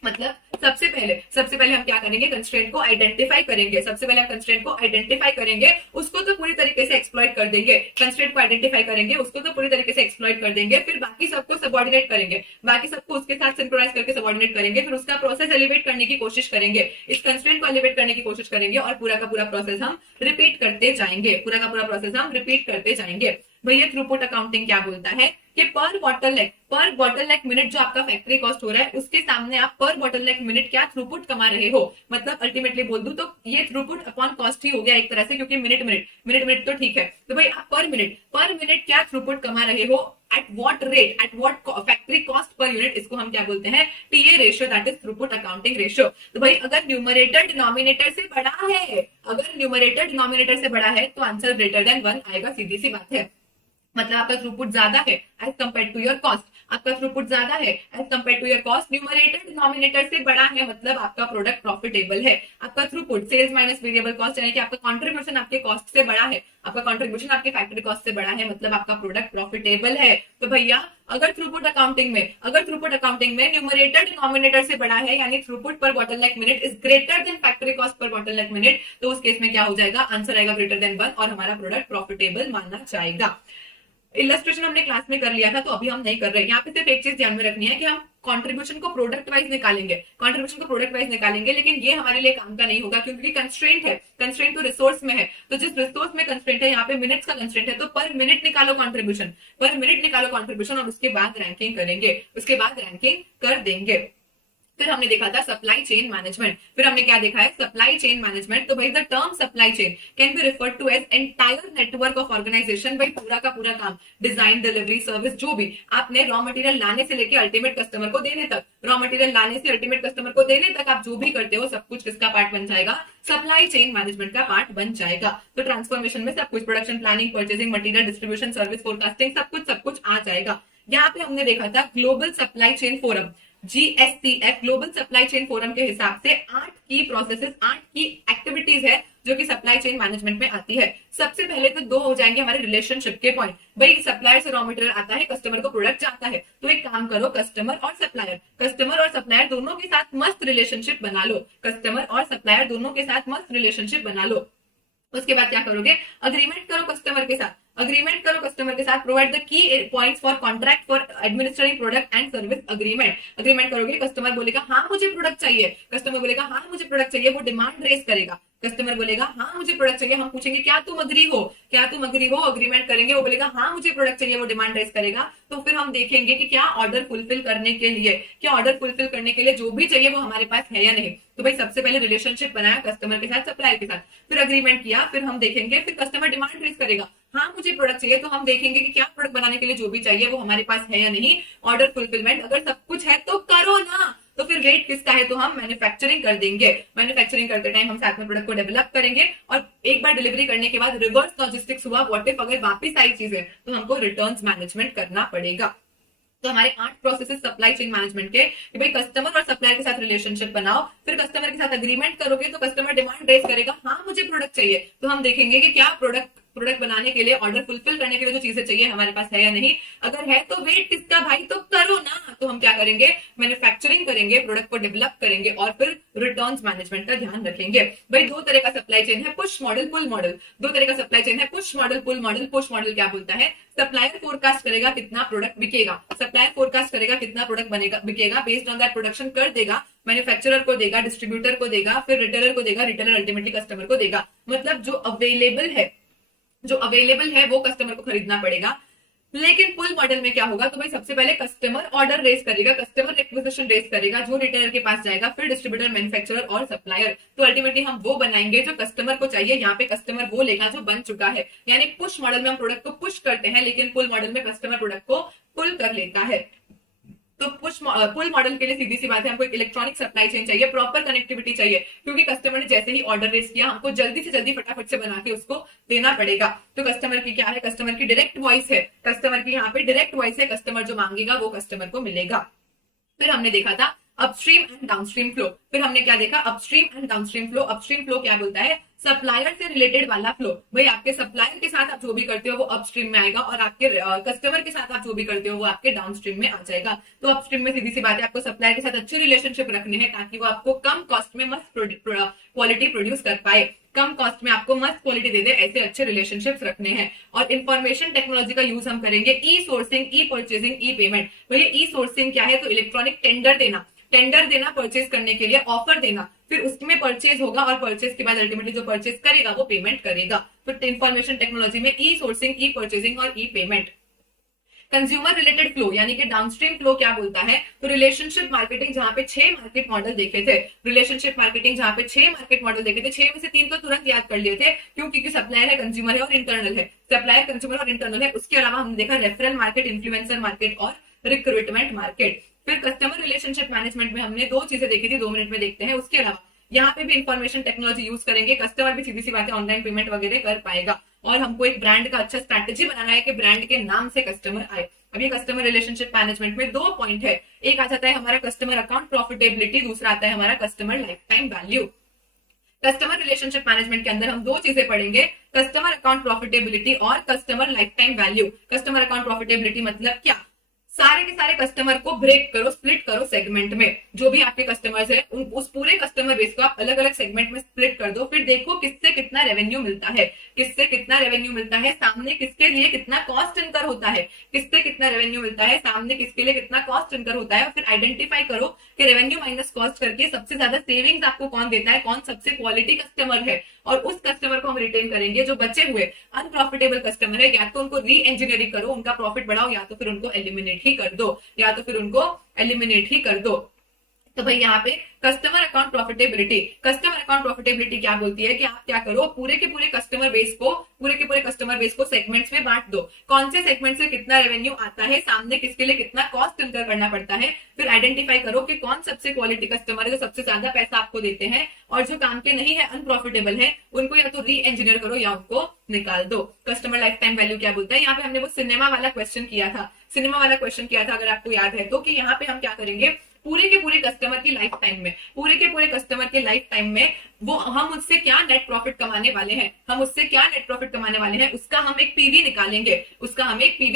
मतलब सबसे पहले हम क्या करेंगे, कंस्ट्रेंट को आइडेंटिफाई करेंगे। सबसे पहले हम कंस्ट्रेंट को आइडेंटिफाई करेंगे, उसको तो पूरी तरीके से एक्सप्लॉइट कर देंगे। कंस्ट्रेंट को आइडेंटिफाई करेंगे, उसको तो पूरी तरीके से एक्सप्लॉइट कर देंगे, फिर बाकी सबको सबऑर्डिनेट करेंगे, बाकी सबको उसके साथ सिंक्रोनाइज करके सबऑर्डिनेट करेंगे, फिर उसका प्रोसेस एलिवेट करने की कोशिश करेंगे, इस कंस्ट्रेंट को एलिवेट करने की कोशिश करेंगे और पूरा का पूरा प्रोसेस हम रिपीट करते जाएंगे, पूरा का पूरा प्रोसेस हम रिपीट करते जाएंगे। भैया थ्रूपुट अकाउंटिंग क्या बोलता है कि पर बॉटलनेक मिनट जो आपका फैक्ट्री कॉस्ट हो रहा है उसके सामने आप पर बॉटलनेक मिनट क्या थ्रूपुट कमा रहे हो। मतलब अल्टीमेटली बोल दूं तो ये थ्रूपुट अपॉन कॉस्ट ही हो गया एक तरह से, क्योंकि मिनट तो ठीक है। तो भाई आप पर मिनट क्या थ्रूपुट कमा रहे हो, at what rate, at what factory cost per unit, इसको हम क्या बोलते हैं, TA ratio, that is throughput accounting ratio. तो भाई अगर न्यूमरेटर डिनोमिनेटर से बड़ा है, अगर न्यूमरेटर डिनोमिनेटर से बड़ा है तो आंसर ग्रेटर देन 1 आएगा, सीधी सी बात है। मतलब आपका थ्रूपुट ज्यादा है as compare to your cost, आपका थ्रूपुट ज्यादा है as compare to your cost, numerator denominator से बड़ा है, मतलब आपका प्रोडक्ट प्रॉफिटेबल है। आपका throughput sales minus variable cost, यानी कि आपका कंट्रीब्यूशन आपके कॉस्ट से बड़ा है, आपका कंट्रीब्यूशन आपके फैक्ट्री कॉस्ट से बड़ा है, मतलब आपका प्रोडक्ट प्रॉफिटेबल है। तो भैया अगर थ्रूपुट अकाउंटिंग में न्यूमरेटर डिनोमिनेटर से बड़ा है, यानी थ्रूपुट पर bottleneck minute is greater than factory cost per bottleneck minute, तो उस केस में क्या हो जाएगा, आंसर आएगा ग्रेटर देन 1 और हमारा प्रोडक्ट प्रॉफिटेबल माना जाएगा। इलस्ट्रेशन हमने क्लास में कर लिया था, तो अभी हम नहीं कर रहे। यहाँ पे सिर्फ एक चीज ध्यान में रखनी है कि हम कंट्रीब्यूशन को प्रोडक्ट वाइज निकालेंगे, लेकिन ये हमारे लिए काम का नहीं होगा क्योंकि कंस्ट्रेंट तो रिसोर्स में है। तो जिस रिसोर्स में कंस्ट्रेंट है, यहाँ पे मिनट्स का कंस्ट्रेंट है, तो पर मिनट निकालो कंट्रीब्यूशन और उसके बाद रैंकिंग कर देंगे। फिर हमने देखा था सप्लाई चेन मैनेजमेंट। फिर हमने क्या देखा है, सप्लाई चेन मैनेजमेंट। तो भाई the term supply chain can be referred to as entire network of organization. भाई पूरा का पूरा काम, डिजाइन, डिलीवरी, सर्विस, जो भी आपने रॉ मटेरियल लाने से लेके अल्टीमेट कस्टमर को देने तक, आप जो भी करते हो सब कुछ किसका पार्ट बन जाएगा, सप्लाई चेन मैनेजमेंट का पार्ट बन जाएगा। तो ट्रांसफॉर्मेशन में सब कुछ, production, planning, purchasing, material, distribution, service, forecasting, सब कुछ आ जाएगा। यहाँ पे हमने देखा था global supply chain forum, GSCF, global supply chain forum के हिसाब से 8 की प्रोसेसेस, 8 की एक्टिविटीज है जो कि सप्लाई चेन मैनेजमेंट में आती है। सबसे पहले तो 2 हो जाएंगे हमारे रिलेशनशिप के पॉइंट। भाई सप्लायर से रॉ मटेरियल आता है, कस्टमर को प्रोडक्ट जाता है, तो एक काम करो, कस्टमर और सप्लायर दोनों के साथ मस्त रिलेशनशिप बना लो। उसके बाद क्या करोगे, अग्रीमेंट करो कस्टमर के साथ। अग्रीमेंट करो कस्टमर के साथ, provide the key points for contract for administrating product and service agreement. Agreement करोगे, कस्टमर बोलेगा हाँ मुझे प्रोडक्ट चाहिए, कस्टमर बोलेगा हाँ मुझे प्रोडक्ट चाहिए, वो डिमांड रेज करेगा, कस्टमर बोलेगा हाँ मुझे प्रोडक्ट चाहिए, हम पूछेंगे क्या तुम अग्री हो, क्या तुम अग्री हो, अग्रीमेंट करेंगे, वो बोलेगा हाँ मुझे प्रोडक्ट चाहिए, वो डिमांड रेज करेगा, तो फिर हम देखेंगे कि क्या ऑर्डर फुलफिल करने के लिए, क्या ऑर्डर फुलफिल करने के लिए जो भी चाहिए वो हमारे पास है या नहीं। तो भाई सबसे पहले रिलेशनशिप बनाया कस्टमर के साथ, सप्लायर के साथ, फिर अग्रीमेंट किया, फिर हम देखेंगे, फिर कस्टमर डिमांड रेज करेगा हाँ मुझे प्रोडक्ट चाहिए, तो हम देखेंगे कि क्या प्रोडक्ट बनाने के लिए जो भी चाहिए वो हमारे पास है या नहीं। ऑर्डर फुलफिलमेंट अगर सब कुछ है तो करो ना, तो फिर वेट किसका है, तो हम मैन्युफैक्चरिंग कर देंगे। मैन्युफैक्चरिंग करते टाइम हम साथ में प्रोडक्ट को डेवलप करेंगे और एक बार डिलीवरी करने के बाद रिवर्स लॉजिस्टिक्स हुआ, व्हाट इफ अगर वापस आई चीजें, तो हमको रिटर्न्स मैनेजमेंट करना पड़ेगा। तो हमारे 8 प्रोसेसेस सप्लाई चेन मैनेजमेंट के कि भाई कस्टमर और सप्लायर के साथ रिलेशनशिप बनाओ, फिर कस्टमर के साथ अग्रीमेंट करोगे तो कस्टमर डिमांड रेज करेगा हाँ मुझे प्रोडक्ट चाहिए, तो हम देखेंगे कि क्या प्रोडक्ट बनाने के लिए, ऑर्डर फुलफिल करने के लिए जो चीजें चाहिए हमारे पास है या नहीं। अगर है तो वेट किसका भाई, तो करो ना। तो हम क्या करेंगे, मैन्युफैक्चरिंग करेंगे, प्रोडक्ट को डेवलप करेंगे और फिर रिटर्न्स मैनेजमेंट का ध्यान रखेंगे। भाई दो तरह का सप्लाई चेन है, पुश मॉडल पुल मॉडल। दो तरह का सप्लाई चेन है, पुश मॉडल पुल मॉडल। पुश मॉडल क्या बोलता है, सप्लायर फोरकास्ट करेगा कितना प्रोडक्ट बिकेगा, सप्लायर फोरकास्ट करेगा कितना प्रोडक्ट बनेगा बिकेगा, बेस्ड ऑन दैट प्रोडक्शन कर देगा, मैन्युफैक्चरर को देगा, डिस्ट्रीब्यूटर को देगा, फिर रिटेलर को देगा, रिटेलर अल्टीमेटली कस्टमर को देगा। मतलब जो अवेलेबल है वो कस्टमर को खरीदना पड़ेगा। लेकिन पुल मॉडल में क्या होगा, तो भाई सबसे पहले कस्टमर ऑर्डर रेज करेगा, कस्टमर रिक्वेजिशन रेज करेगा, जो रिटेलर के पास जाएगा, फिर डिस्ट्रीब्यूटर, मैन्युफैक्चरर और सप्लायर। तो अल्टीमेटली हम वो बनाएंगे जो कस्टमर को चाहिए, यहाँ पे कस्टमर वो लेगा जो बन चुका है। यानी पुश मॉडल में हम प्रोडक्ट को पुश करते हैं, लेकिन पुल मॉडल में कस्टमर प्रोडक्ट को पुल कर लेता है। तो पुल मॉडल के लिए सीधी सी बात है, हमको एक इलेक्ट्रॉनिक सप्लाई चेन चाहिए, प्रॉपर कनेक्टिविटी चाहिए, क्योंकि कस्टमर ने जैसे ही ऑर्डर रेस किया हमको जल्दी से जल्दी फटाफट से बना के उसको देना पड़ेगा। तो कस्टमर की क्या है, कस्टमर की डायरेक्ट वॉइस है, कस्टमर की यहाँ पे डायरेक्ट वॉइस है, कस्टमर जो मांगेगा वो कस्टमर को मिलेगा। फिर हमने देखा था अपस्ट्रीम एंड डाउनस्ट्रीम फ्लो। फिर हमने क्या देखा, upstream and downstream flow. Upstream flow क्या बोलता है, सप्लायर से रिलेटेड वाला फ्लो। भाई आपके सप्लायर के साथ आप जो भी करते हो वो अपस्ट्रीम में आएगा और आपके कस्टमर के साथ आप जो भी करते हो वो आपके डाउनस्ट्रीम में आ जाएगा। तो अपस्ट्रीम में सीधी सी बात है, आपको सप्लायर के साथ अच्छे रिलेशनशिप रखने हैं ताकि वो आपको कम कॉस्ट में मस्त क्वालिटी प्रोड्यूस कर पाए, कम कॉस्ट में आपको मस्त क्वालिटी दे दे, ऐसे अच्छे रिलेशनशिप्स रखने हैं। और इंफॉर्मेशन टेक्नोलॉजी का यूज हम करेंगे, ई सोर्सिंग, ई परचेसिंग, ई पेमेंट। भैया ई सोर्सिंग क्या है, तो इलेक्ट्रॉनिक टेंडर देना परचेज करने के लिए, ऑफर देना, फिर उसमें परचेज होगा और परचेज के बाद अल्टीमेटली जो परचेज करेगा वो पेमेंट करेगा। तो इंफॉर्मेशन टेक्नोलॉजी में ई सोर्सिंग, ई परचेजिंग और ई पेमेंट। कंज्यूमर रिलेटेड फ्लो यानी कि डाउनस्ट्रीम फ्लो क्या बोलता है, तो रिलेशनशिप मार्केटिंग, जहां पे 6 मार्केट मॉडल देखे थे, रिलेशनशिप मार्केटिंग जहां पे 6 मार्केट मॉडल देखे थे, 6 में से 3 तो तुरंत याद कर लिए थे, क्यों, क्योंकि सप्लायर है, कंज्यूमर है और इंटरनल है। सप्लायर, कंज्यूमर और इंटरनल है। उसके अलावा हमने देखा रेफरल मार्केट, इन्फ्लुएंसर मार्केट और रिक्रूटमेंट मार्केट। फिर कस्टमर रिलेशनशिप मैनेजमेंट में हमने 2 चीजें देखी थी, 2 मिनट में देखते हैं। उसके अलावा यहाँ पे भी इंफॉर्मेशन टेक्नोलॉजी यूज करेंगे, कस्टमर भी सीधी सी बात है ऑनलाइन पेमेंट वगैरह कर पाएगा। और हमको एक ब्रांड का अच्छा स्ट्रैटेजी बनाना है कि ब्रांड के नाम से कस्टमर आए। अभी कस्टमर रिलेशनशिप मैनेजमेंट में 2 पॉइंट है, एक आ जाता है हमारा कस्टमर अकाउंट प्रॉफिटेबिलिटी, दूसरा आता है हमारा customer life time value. Customer relationship management के अंदर हम 2 चीजें पढ़ेंगे, कस्टमर अकाउंट प्रॉफिटेबिलिटी और customer life time value. Customer account profitability मतलब क्या, सारे के सारे कस्टमर को ब्रेक करो, स्प्लिट करो सेगमेंट में। जो भी आपके कस्टमर्स है उस पूरे कस्टमर बेस को आप अलग अलग सेगमेंट में स्प्लिट कर दो, फिर देखो किससे कितना रेवेन्यू मिलता है, किससे कितना रेवेन्यू मिलता है, सामने किसके लिए कितना कॉस्ट इनकर होता है, किससे कितना रेवेन्यू मिलता है, सामने किसके लिए कितना कॉस्ट इनकर होता है। और फिर आइडेंटिफाई करो कि रेवेन्यू माइनस कॉस्ट करके सबसे ज्यादा सेविंग्स आपको कौन देता है, कौन सबसे क्वालिटी कस्टमर है, और उस कस्टमर को हम रिटेन करेंगे। जो बचे हुए अनप्रॉफिटेबल कस्टमर है, या तो उनको री इंजीनियरिंग करो, उनका प्रॉफिट बढ़ाओ, या तो फिर उनको एलिमिनेट ही कर दो, तो भाई यहाँ पे कस्टमर अकाउंट प्रॉफिटेबिलिटी क्या बोलती है कि आप क्या करो, पूरे के पूरे कस्टमर बेस को सेगमेंट्स में बांट दो। कौन से सेगमेंट से कितना रेवेन्यू आता है, सामने किसके लिए कितना कॉस्ट इनकर करना पड़ता है, फिर आइडेंटिफाई करो कि कौन सबसे क्वालिटी कस्टमर है जो सबसे ज्यादा पैसा आपको देते हैं, और जो काम के नहीं है, अनप्रॉफिटेबल है, उनको या तो री इंजीनियर करो या उनको निकाल दो। कस्टमर लाइफ टाइम वैल्यू क्या बोलता है, यहाँ पे हमने वो सिनेमा वाला क्वेश्चन किया था, अगर आपको याद है तो, कि यहाँ पे हम क्या करेंगे, पूरे के पूरे कस्टमर की लाइफ टाइम में वो हम उससे क्या नेट प्रॉफिट कमाने वाले हैं, उसका हम एक पीवी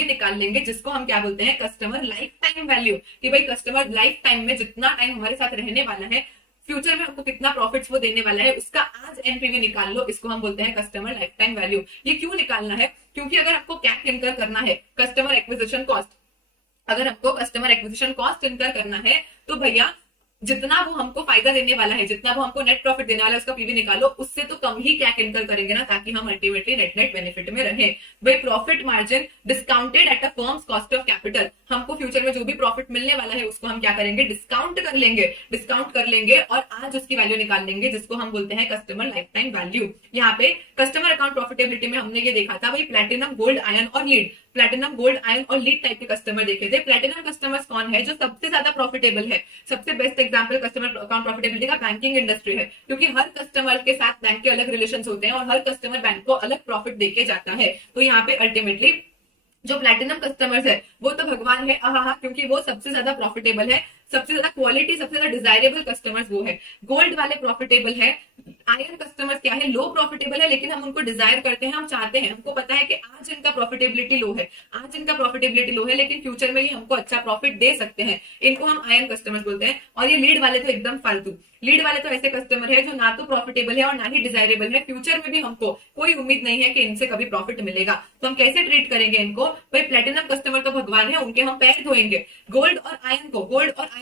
निकाल लेंगे, जिसको हम क्या बोलते हैं, कस्टमर लाइफ टाइम वैल्यू। कि भाई कस्टमर लाइफ टाइम में जितना टाइम हमारे साथ रहने वाला है, फ्यूचर में हमको कितना प्रॉफिट्स वो देने वाला है, उसका आज एनपीवी निकाल लो, इसको हम बोलते हैं कस्टमर लाइफ टाइम वैल्यू। ये क्यों निकालना है, क्योंकि अगर आपको कैक इनकर करना है, कस्टमर एक्विजिशन कॉस्ट, अगर हमको कस्टमर एक्विजिशन कॉस्ट इनकर करना है, तो भैया जितना वो हमको फायदा देने वाला है, जितना वो हमको नेट प्रॉफिट देने वाला है, उसका पीवी निकालो, उससे तो कम ही कैक इनकर करेंगे ना, ताकि हम अल्टीमेटली नेट नेट बेनिफिट में रहे। भाई profit margin discounted at a firms cost of capital, हमको फ्यूचर में जो भी प्रॉफिट मिलने वाला है उसको हम क्या करेंगे, डिस्काउंट कर लेंगे और आज उसकी वैल्यू निकाल लेंगे, जिसको हम बोलते हैं कस्टमर लाइफ टाइम वैल्यू। यहाँ पे कस्टमर अकाउंट प्रॉफिटेबिलिटी में हमने ये देखा था भाई प्लैटिनम, गोल्ड, आयरन और लीड, प्लैटिनम, गोल्ड, आयरन और लीड टाइप के कस्टमर देखे थे। प्लैटिनम कस्टमर्स कौन है, जो सबसे ज्यादा प्रॉफिटेबल है। सबसे best example customer account profitability का बैंकिंग इंडस्ट्री है, क्योंकि हर कस्टमर के साथ बैंक के अलग रिलेशंस होते हैं और हर कस्टमर बैंक को अलग प्रॉफिट देके जाता है। तो यहाँ पे अल्टीमेटली जो प्लैटिनम कस्टमर्स है वो तो भगवान है, क्योंकि वो सबसे ज्यादा प्रॉफिटेबल है, सबसे ज्यादा क्वालिटी, सबसे ज्यादा डिजायरेबल कस्टमर्स वो है। गोल्ड वाले प्रॉफिटेबल है। आयरन कस्टमर्स क्या है, लो प्रॉफिटेबल है, लेकिन हम उनको डिजायर करते हैं, हम चाहते हैं, हमको पता है कि आज इनका प्रॉफिटेबिलिटी लो है, लेकिन फ्यूचर में ही हमको अच्छा प्रॉफिट दे सकते हैं, इनको हम आयरन कस्टमर्स बोलते हैं। और ये लीड वाले तो एकदम फालतू, लीड वाले तो ऐसे कस्टमर है जो ना तो प्रॉफिटेबल है और ना ही डिजायरेबल है, फ्यूचर में भी हमको कोई उम्मीद नहीं है कि इनसे कभी प्रॉफिट मिलेगा। तो हम कैसे ट्रीट करेंगे इनको, भाई प्लैटिनम कस्टमर तो भगवान है, उनके हम पैर धोएंगे। गोल्ड और आयरन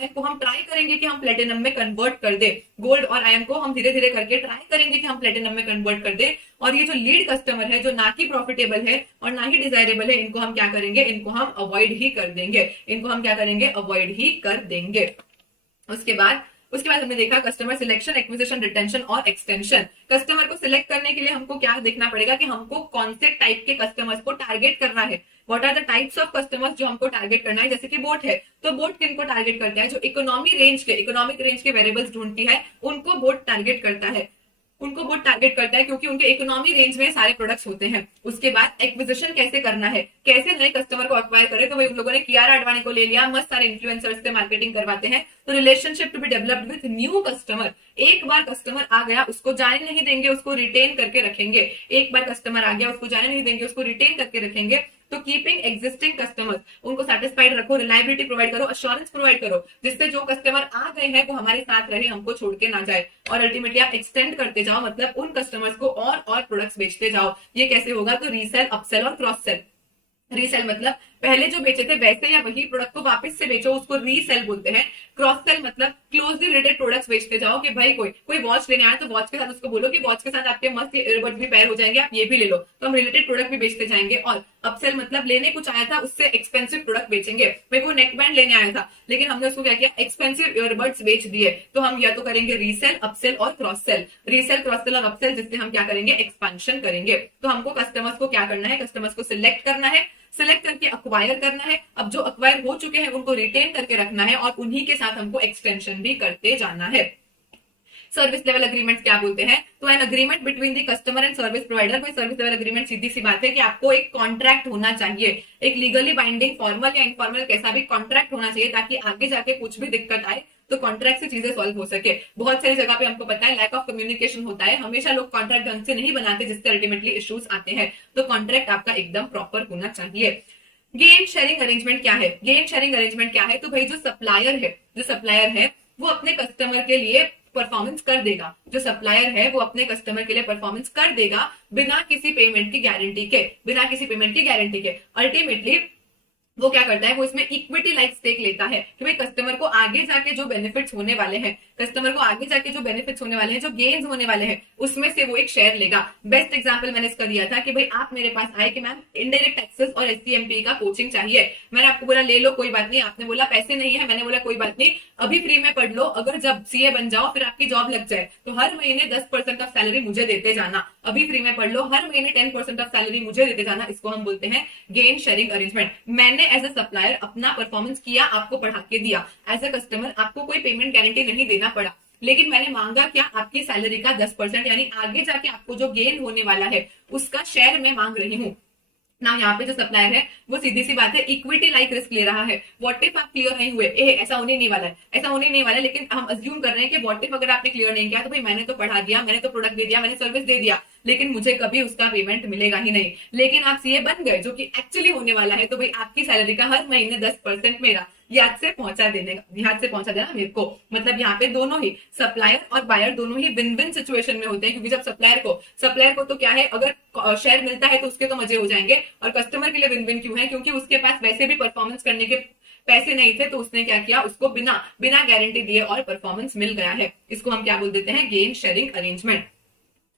को हम ट्राई करेंगे कि हम प्लेटिनम में कन्वर्ट कर दे, गोल्ड और आयरन को हम धीरे धीरे करके ट्राई करेंगे कि हम प्लेटिनम में कन्वर्ट कर दे। और ये जो लीड कस्टमर है, जो ना कि प्रॉफिटेबल है और ना ही डिजायरेबल है, इनको हम क्या करेंगे, इनको हम अवॉइड ही कर देंगे। उसके बाद हमने देखा कस्टमर सिलेक्शन, एक्विजिशन, रिटेंशन और एक्सटेंशन। कस्टमर को सिलेक्ट करने के लिए हमको क्या देखना पड़ेगा कि हमको कौन से टाइप के कस्टमर्स को टारगेट करना है। What are the types of customers जो हमको टारगेट करना है। जैसे कि बोट है, तो बोट किनको टारगेट करता है, जो इकोनॉमिक रेंज के वेरिएबल्स ढूंढती है, उनको बोट टारगेट करता है, क्योंकि उनके इकोनॉमी रेंज में सारे प्रोडक्ट्स होते हैं। उसके बाद एक्विजिशन कैसे करना है, कैसे नए कस्टमर को अक्वायर करे, तो भाई उन लोगों ने कियारा आडवाणी को ले लिया, मस्त सारे इन्फ्लुएंसर्स से मार्केटिंग करवाते हैं। तो relationship to be developed with new customer, एक बार कस्टमर आ गया उसको जाने नहीं देंगे, उसको रिटेन करके रखेंगे। एक बार कस्टमर आ गया उसको जाने नहीं देंगे, उसको रिटेन करके रखेंगे। तो कीपिंग एग्जिस्टिंग कस्टमर्स, उनको सेटिस्फाइड रखो, रिलायबिलिटी प्रोवाइड करो, अश्योरेंस प्रोवाइड करो, जिससे जो कस्टमर आ गए हैं वो हमारे साथ रहे, हमको छोड़ के ना जाए। और अल्टीमेटली आप एक्सटेंड करते जाओ, मतलब उन कस्टमर्स को और प्रोडक्ट्स बेचते जाओ। ये कैसे होगा, तो रीसेल, अपसेल और क्रॉस सेल। रीसेल मतलब पहले जो बेचे थे वैसे या वही प्रोडक्ट को वापस से बेचो, उसको रीसेल बोलते हैं। क्रॉस सेल मतलब क्लोजली रिलेटेड प्रोडक्ट्स बेचते जाओ, कि भाई कोई वॉच लेने आया तो वॉच के साथ उसको बोलो कि वॉच के साथ आपके मस्त ईयरबड्स भी पेयर हो जाएंगे, आप ये भी ले लो, तो हम रिलेटेड प्रोडक्ट भी बेचते जाएंगे। और अपसेल मतलब लेने कुछ आया था उससे एक्सपेंसिव प्रोडक्ट बेचेंगे। भाई वो नेक बैंड लेने आया था, लेकिन हमने उसको क्या किया, एक्सपेंसिव ईयरबड्स बेच दिए। तो हम या तो करेंगे रीसेल, अपसेल और cross sell, resale, cross sell और अपसेल, जिससे हम क्या करेंगे, एक्सपेंशन करेंगे। तो हमको कस्टमर्स को क्या करना है, कस्टमर्स को सिलेक्ट करना है, सिलेक्ट करके अक्वायर करना है। अब जो अक्वायर हो चुके हैं उनको रिटेन करके रखना है और उन्हीं के साथ हमको एक्सटेंशन भी करते जाना है। सर्विस लेवल एग्रीमेंट क्या बोलते हैं, तो an agreement between the customer and service provider. कोई सर्विस लेवल एग्रीमेंट सीधी सी बात है कि आपको एक कॉन्ट्रैक्ट होना चाहिए, एक लीगली बाइंडिंग, फॉर्मल या इनफॉर्मल कैसा भी कॉन्ट्रैक्ट होना चाहिए, ताकि आगे जाके कुछ भी दिक्कत आए तो कॉन्ट्रैक्ट से चीजें सॉल्व हो सके। बहुत सारी जगह पे हमको पता है लैक ऑफ कम्युनिकेशन होता है, हमेशा लोग कॉन्ट्रैक्ट ढंग से नहीं बनाते, जिससे अल्टीमेटली इश्यूज आते हैं। तो कॉन्ट्रैक्ट आपका एकदम प्रॉपर होना चाहिए। गेन शेयरिंग अरेंजमेंट क्या है, गेन शेयरिंग अरेंजमेंट क्या है, तो भाई जो सप्लायर है वो अपने कस्टमर के लिए परफॉर्मेंस कर देगा, जो सप्लायर है वो अपने कस्टमर के लिए परफॉर्मेंस कर देगा बिना किसी पेमेंट की गारंटी के। अल्टीमेटली वो क्या करता है, वो इसमें इक्विटी लाइक स्टेक लेता है कि भाई कस्टमर को आगे जाके जो बेनिफिट्स होने वाले हैं, जो गेन्स होने वाले हैं, उसमें से वो एक शेयर लेगा। बेस्ट एग्जांपल मैंने इसका दिया था कि भाई आप मेरे पास आए कि मैम इनडायरेक्ट टैक्सेस और एसटीएमपी का कोचिंग चाहिए, मैंने आपको बोला ले लो कोई बात नहीं, आपने बोला पैसे नहीं है, मैंने बोला कोई बात नहीं, अभी फ्री में पढ़ लो, अगर जब सीए बन जाओ फिर आपकी जॉब लग जाए तो हर महीने 10% ऑफ सैलरी मुझे देते जाना, अभी फ्री में पढ़ लो, हर महीने 10% ऑफ सैलरी मुझे देते जाना। इसको हम बोलते हैं गेन शेयरिंग अरेंजमेंट। मैंने एज अ सप्लायर अपना परफॉर्मेंस किया, आपको पढ़ा के दिया, एज अ कस्टमर आपको कोई पेमेंट गारंटी नहीं देना पड़ा, लेकिन मैंने मांगा क्या, आपकी सैलरी का 10%, यानी आगे जाके आपको जो गेन होने वाला है उसका शेयर मैं मांग रही हूँ ना। यहाँ पे जो सप्लायर है वो सीधी सी बात है इक्विटी लाइक रिस्क ले रहा है। व्हाट इफ आप क्लियर नहीं हुए, ऐसा होने नहीं वाला है, लेकिन हम अज्यूम कर रहे हैं कि व्हाट इफ अगर आपने क्लियर नहीं किया तो भाई मैंने तो पढ़ा दिया, मैंने तो प्रोडक्ट दे दिया, मैंने सर्विस दे दिया, लेकिन मुझे कभी उसका पेमेंट मिलेगा ही नहीं। लेकिन आप सीए बन गए, जो कि एक्चुअली होने वाला है, तो भाई आपकी सैलरी का हर महीने 10% मेरा, याद से पहुंचा देना मेरे को। मतलब यहाँ पे दोनों ही सप्लायर और बायर दोनों ही विन विन सिचुएशन में होते हैं, क्योंकि जब सप्लायर को तो क्या है, अगर शेयर मिलता है तो उसके तो मजे हो जाएंगे, और कस्टमर के लिए विन विन क्यों है, क्योंकि उसके पास वैसे भी परफॉर्मेंस करने के पैसे नहीं थे, तो उसने क्या किया, उसको बिना बिना गारंटी दिए और परफॉर्मेंस मिल गया है। इसको हम क्या बोल देते हैं, गेन शेयरिंग अरेंजमेंट।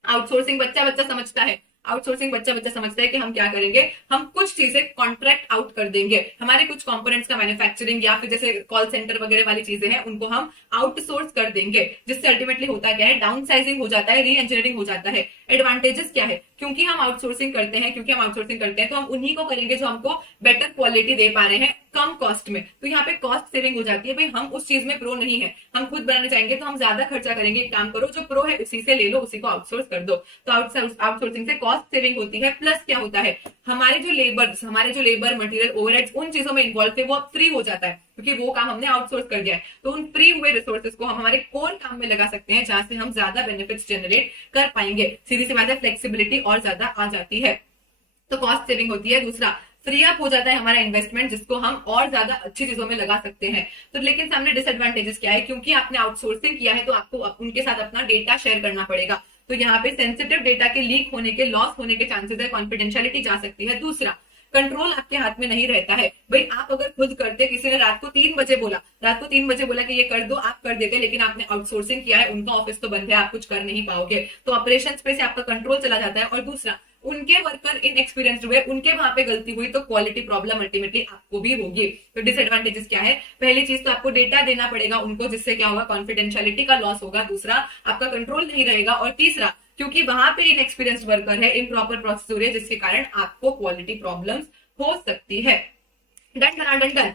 आउटसोर्सिंग बच्चा समझता है, आउटसोर्सिंग बच्चा समझता है कि हम क्या करेंगे, हम कुछ चीजें कॉन्ट्रैक्ट आउट कर देंगे, हमारे कुछ कंपोनेंट्स का मैन्युफैक्चरिंग या फिर जैसे कॉल सेंटर वगैरह वाली चीजें हैं उनको हम आउटसोर्स कर देंगे, जिससे अल्टीमेटली होता क्या है, डाउन साइजिंग हो जाता है, री इंजीनियरिंग हो जाता है। एडवांटेजेस क्या है, क्योंकि हम आउटसोर्सिंग करते हैं तो हम उन्हीं को करेंगे जो हमको बेटर क्वालिटी दे पा रहे हैं कम कॉस्ट में, तो यहाँ पे कॉस्ट सेविंग हो जाती है। भाई हम उस चीज में प्रो नहीं है, हम खुद बनाने चाहेंगे तो हम ज्यादा खर्चा करेंगे, एक काम करो जो प्रो है उसी से ले लो, उसी को आउटसोर्स कर दो। तो आउटसोर्सिंग से कॉस्ट सेविंग होती है, प्लस क्या होता है, हमारे जो लेबर मटेरियल ओवरहेड्स उन चीजों में इन्वॉल्व थे वो अब फ्री हो जाता है, क्योंकि वो काम हमने आउटसोर्स कर दिया है। तो उन फ्री हुए रिसोर्सेज को हम हमारे कोर काम में लगा सकते हैं, जहां से हम ज्यादा बेनिफिट्स जनरेट कर पाएंगे। सीधी सी बात है, फ्लेक्सिबिलिटी और ज्यादा आ जाती है, तो कॉस्ट सेविंग होती है। दूसरा, फ्री अप हो जाता है हमारा इन्वेस्टमेंट, जिसको हम और ज्यादा अच्छी चीजों में लगा सकते हैं। तो लेकिन सामने डिसएडवांटेजेस क्या है, क्योंकि आपने आउटसोर्सिंग किया है तो आपको उनके साथ अपना डेटा शेयर करना पड़ेगा, तो यहाँ पे सेंसिटिव डेटा के लीक होने के, लॉस होने के चांसेस है, कॉन्फिडेंशियलिटी जा सकती है। दूसरा, कंट्रोल आपके हाथ में नहीं रहता है। भाई आप अगर खुद करते, किसी ने रात को 3 बजे बोला कि ये कर दो, आप कर देते, लेकिन आपने आउटसोर्सिंग किया है, उनका ऑफिस तो बंद है, आप कुछ कर नहीं पाओगे, तो ऑपरेशंस पे से आपका कंट्रोल चला जाता है। और दूसरा, उनके वर्कर इनएक्सपीरियंस्ड हुए, उनके वहां पे गलती हुई तो क्वालिटी प्रॉब्लम अल्टीमेटली आपको भी होगी। तो डिसएडवांटेजेस क्या है, पहली चीज तो आपको डेटा देना पड़ेगा उनको, जिससे क्या होगा, कॉन्फिडेंशियलिटी का लॉस होगा। दूसरा, आपका कंट्रोल नहीं रहेगा। और तीसरा, क्योंकि वहां पे इनएक्सपीरियंस्ड वर्कर है, इम्प्रॉपर प्रोसेस हो रही है, जिसके कारण आपको क्वालिटी प्रॉब्लम्स हो सकती है। डन।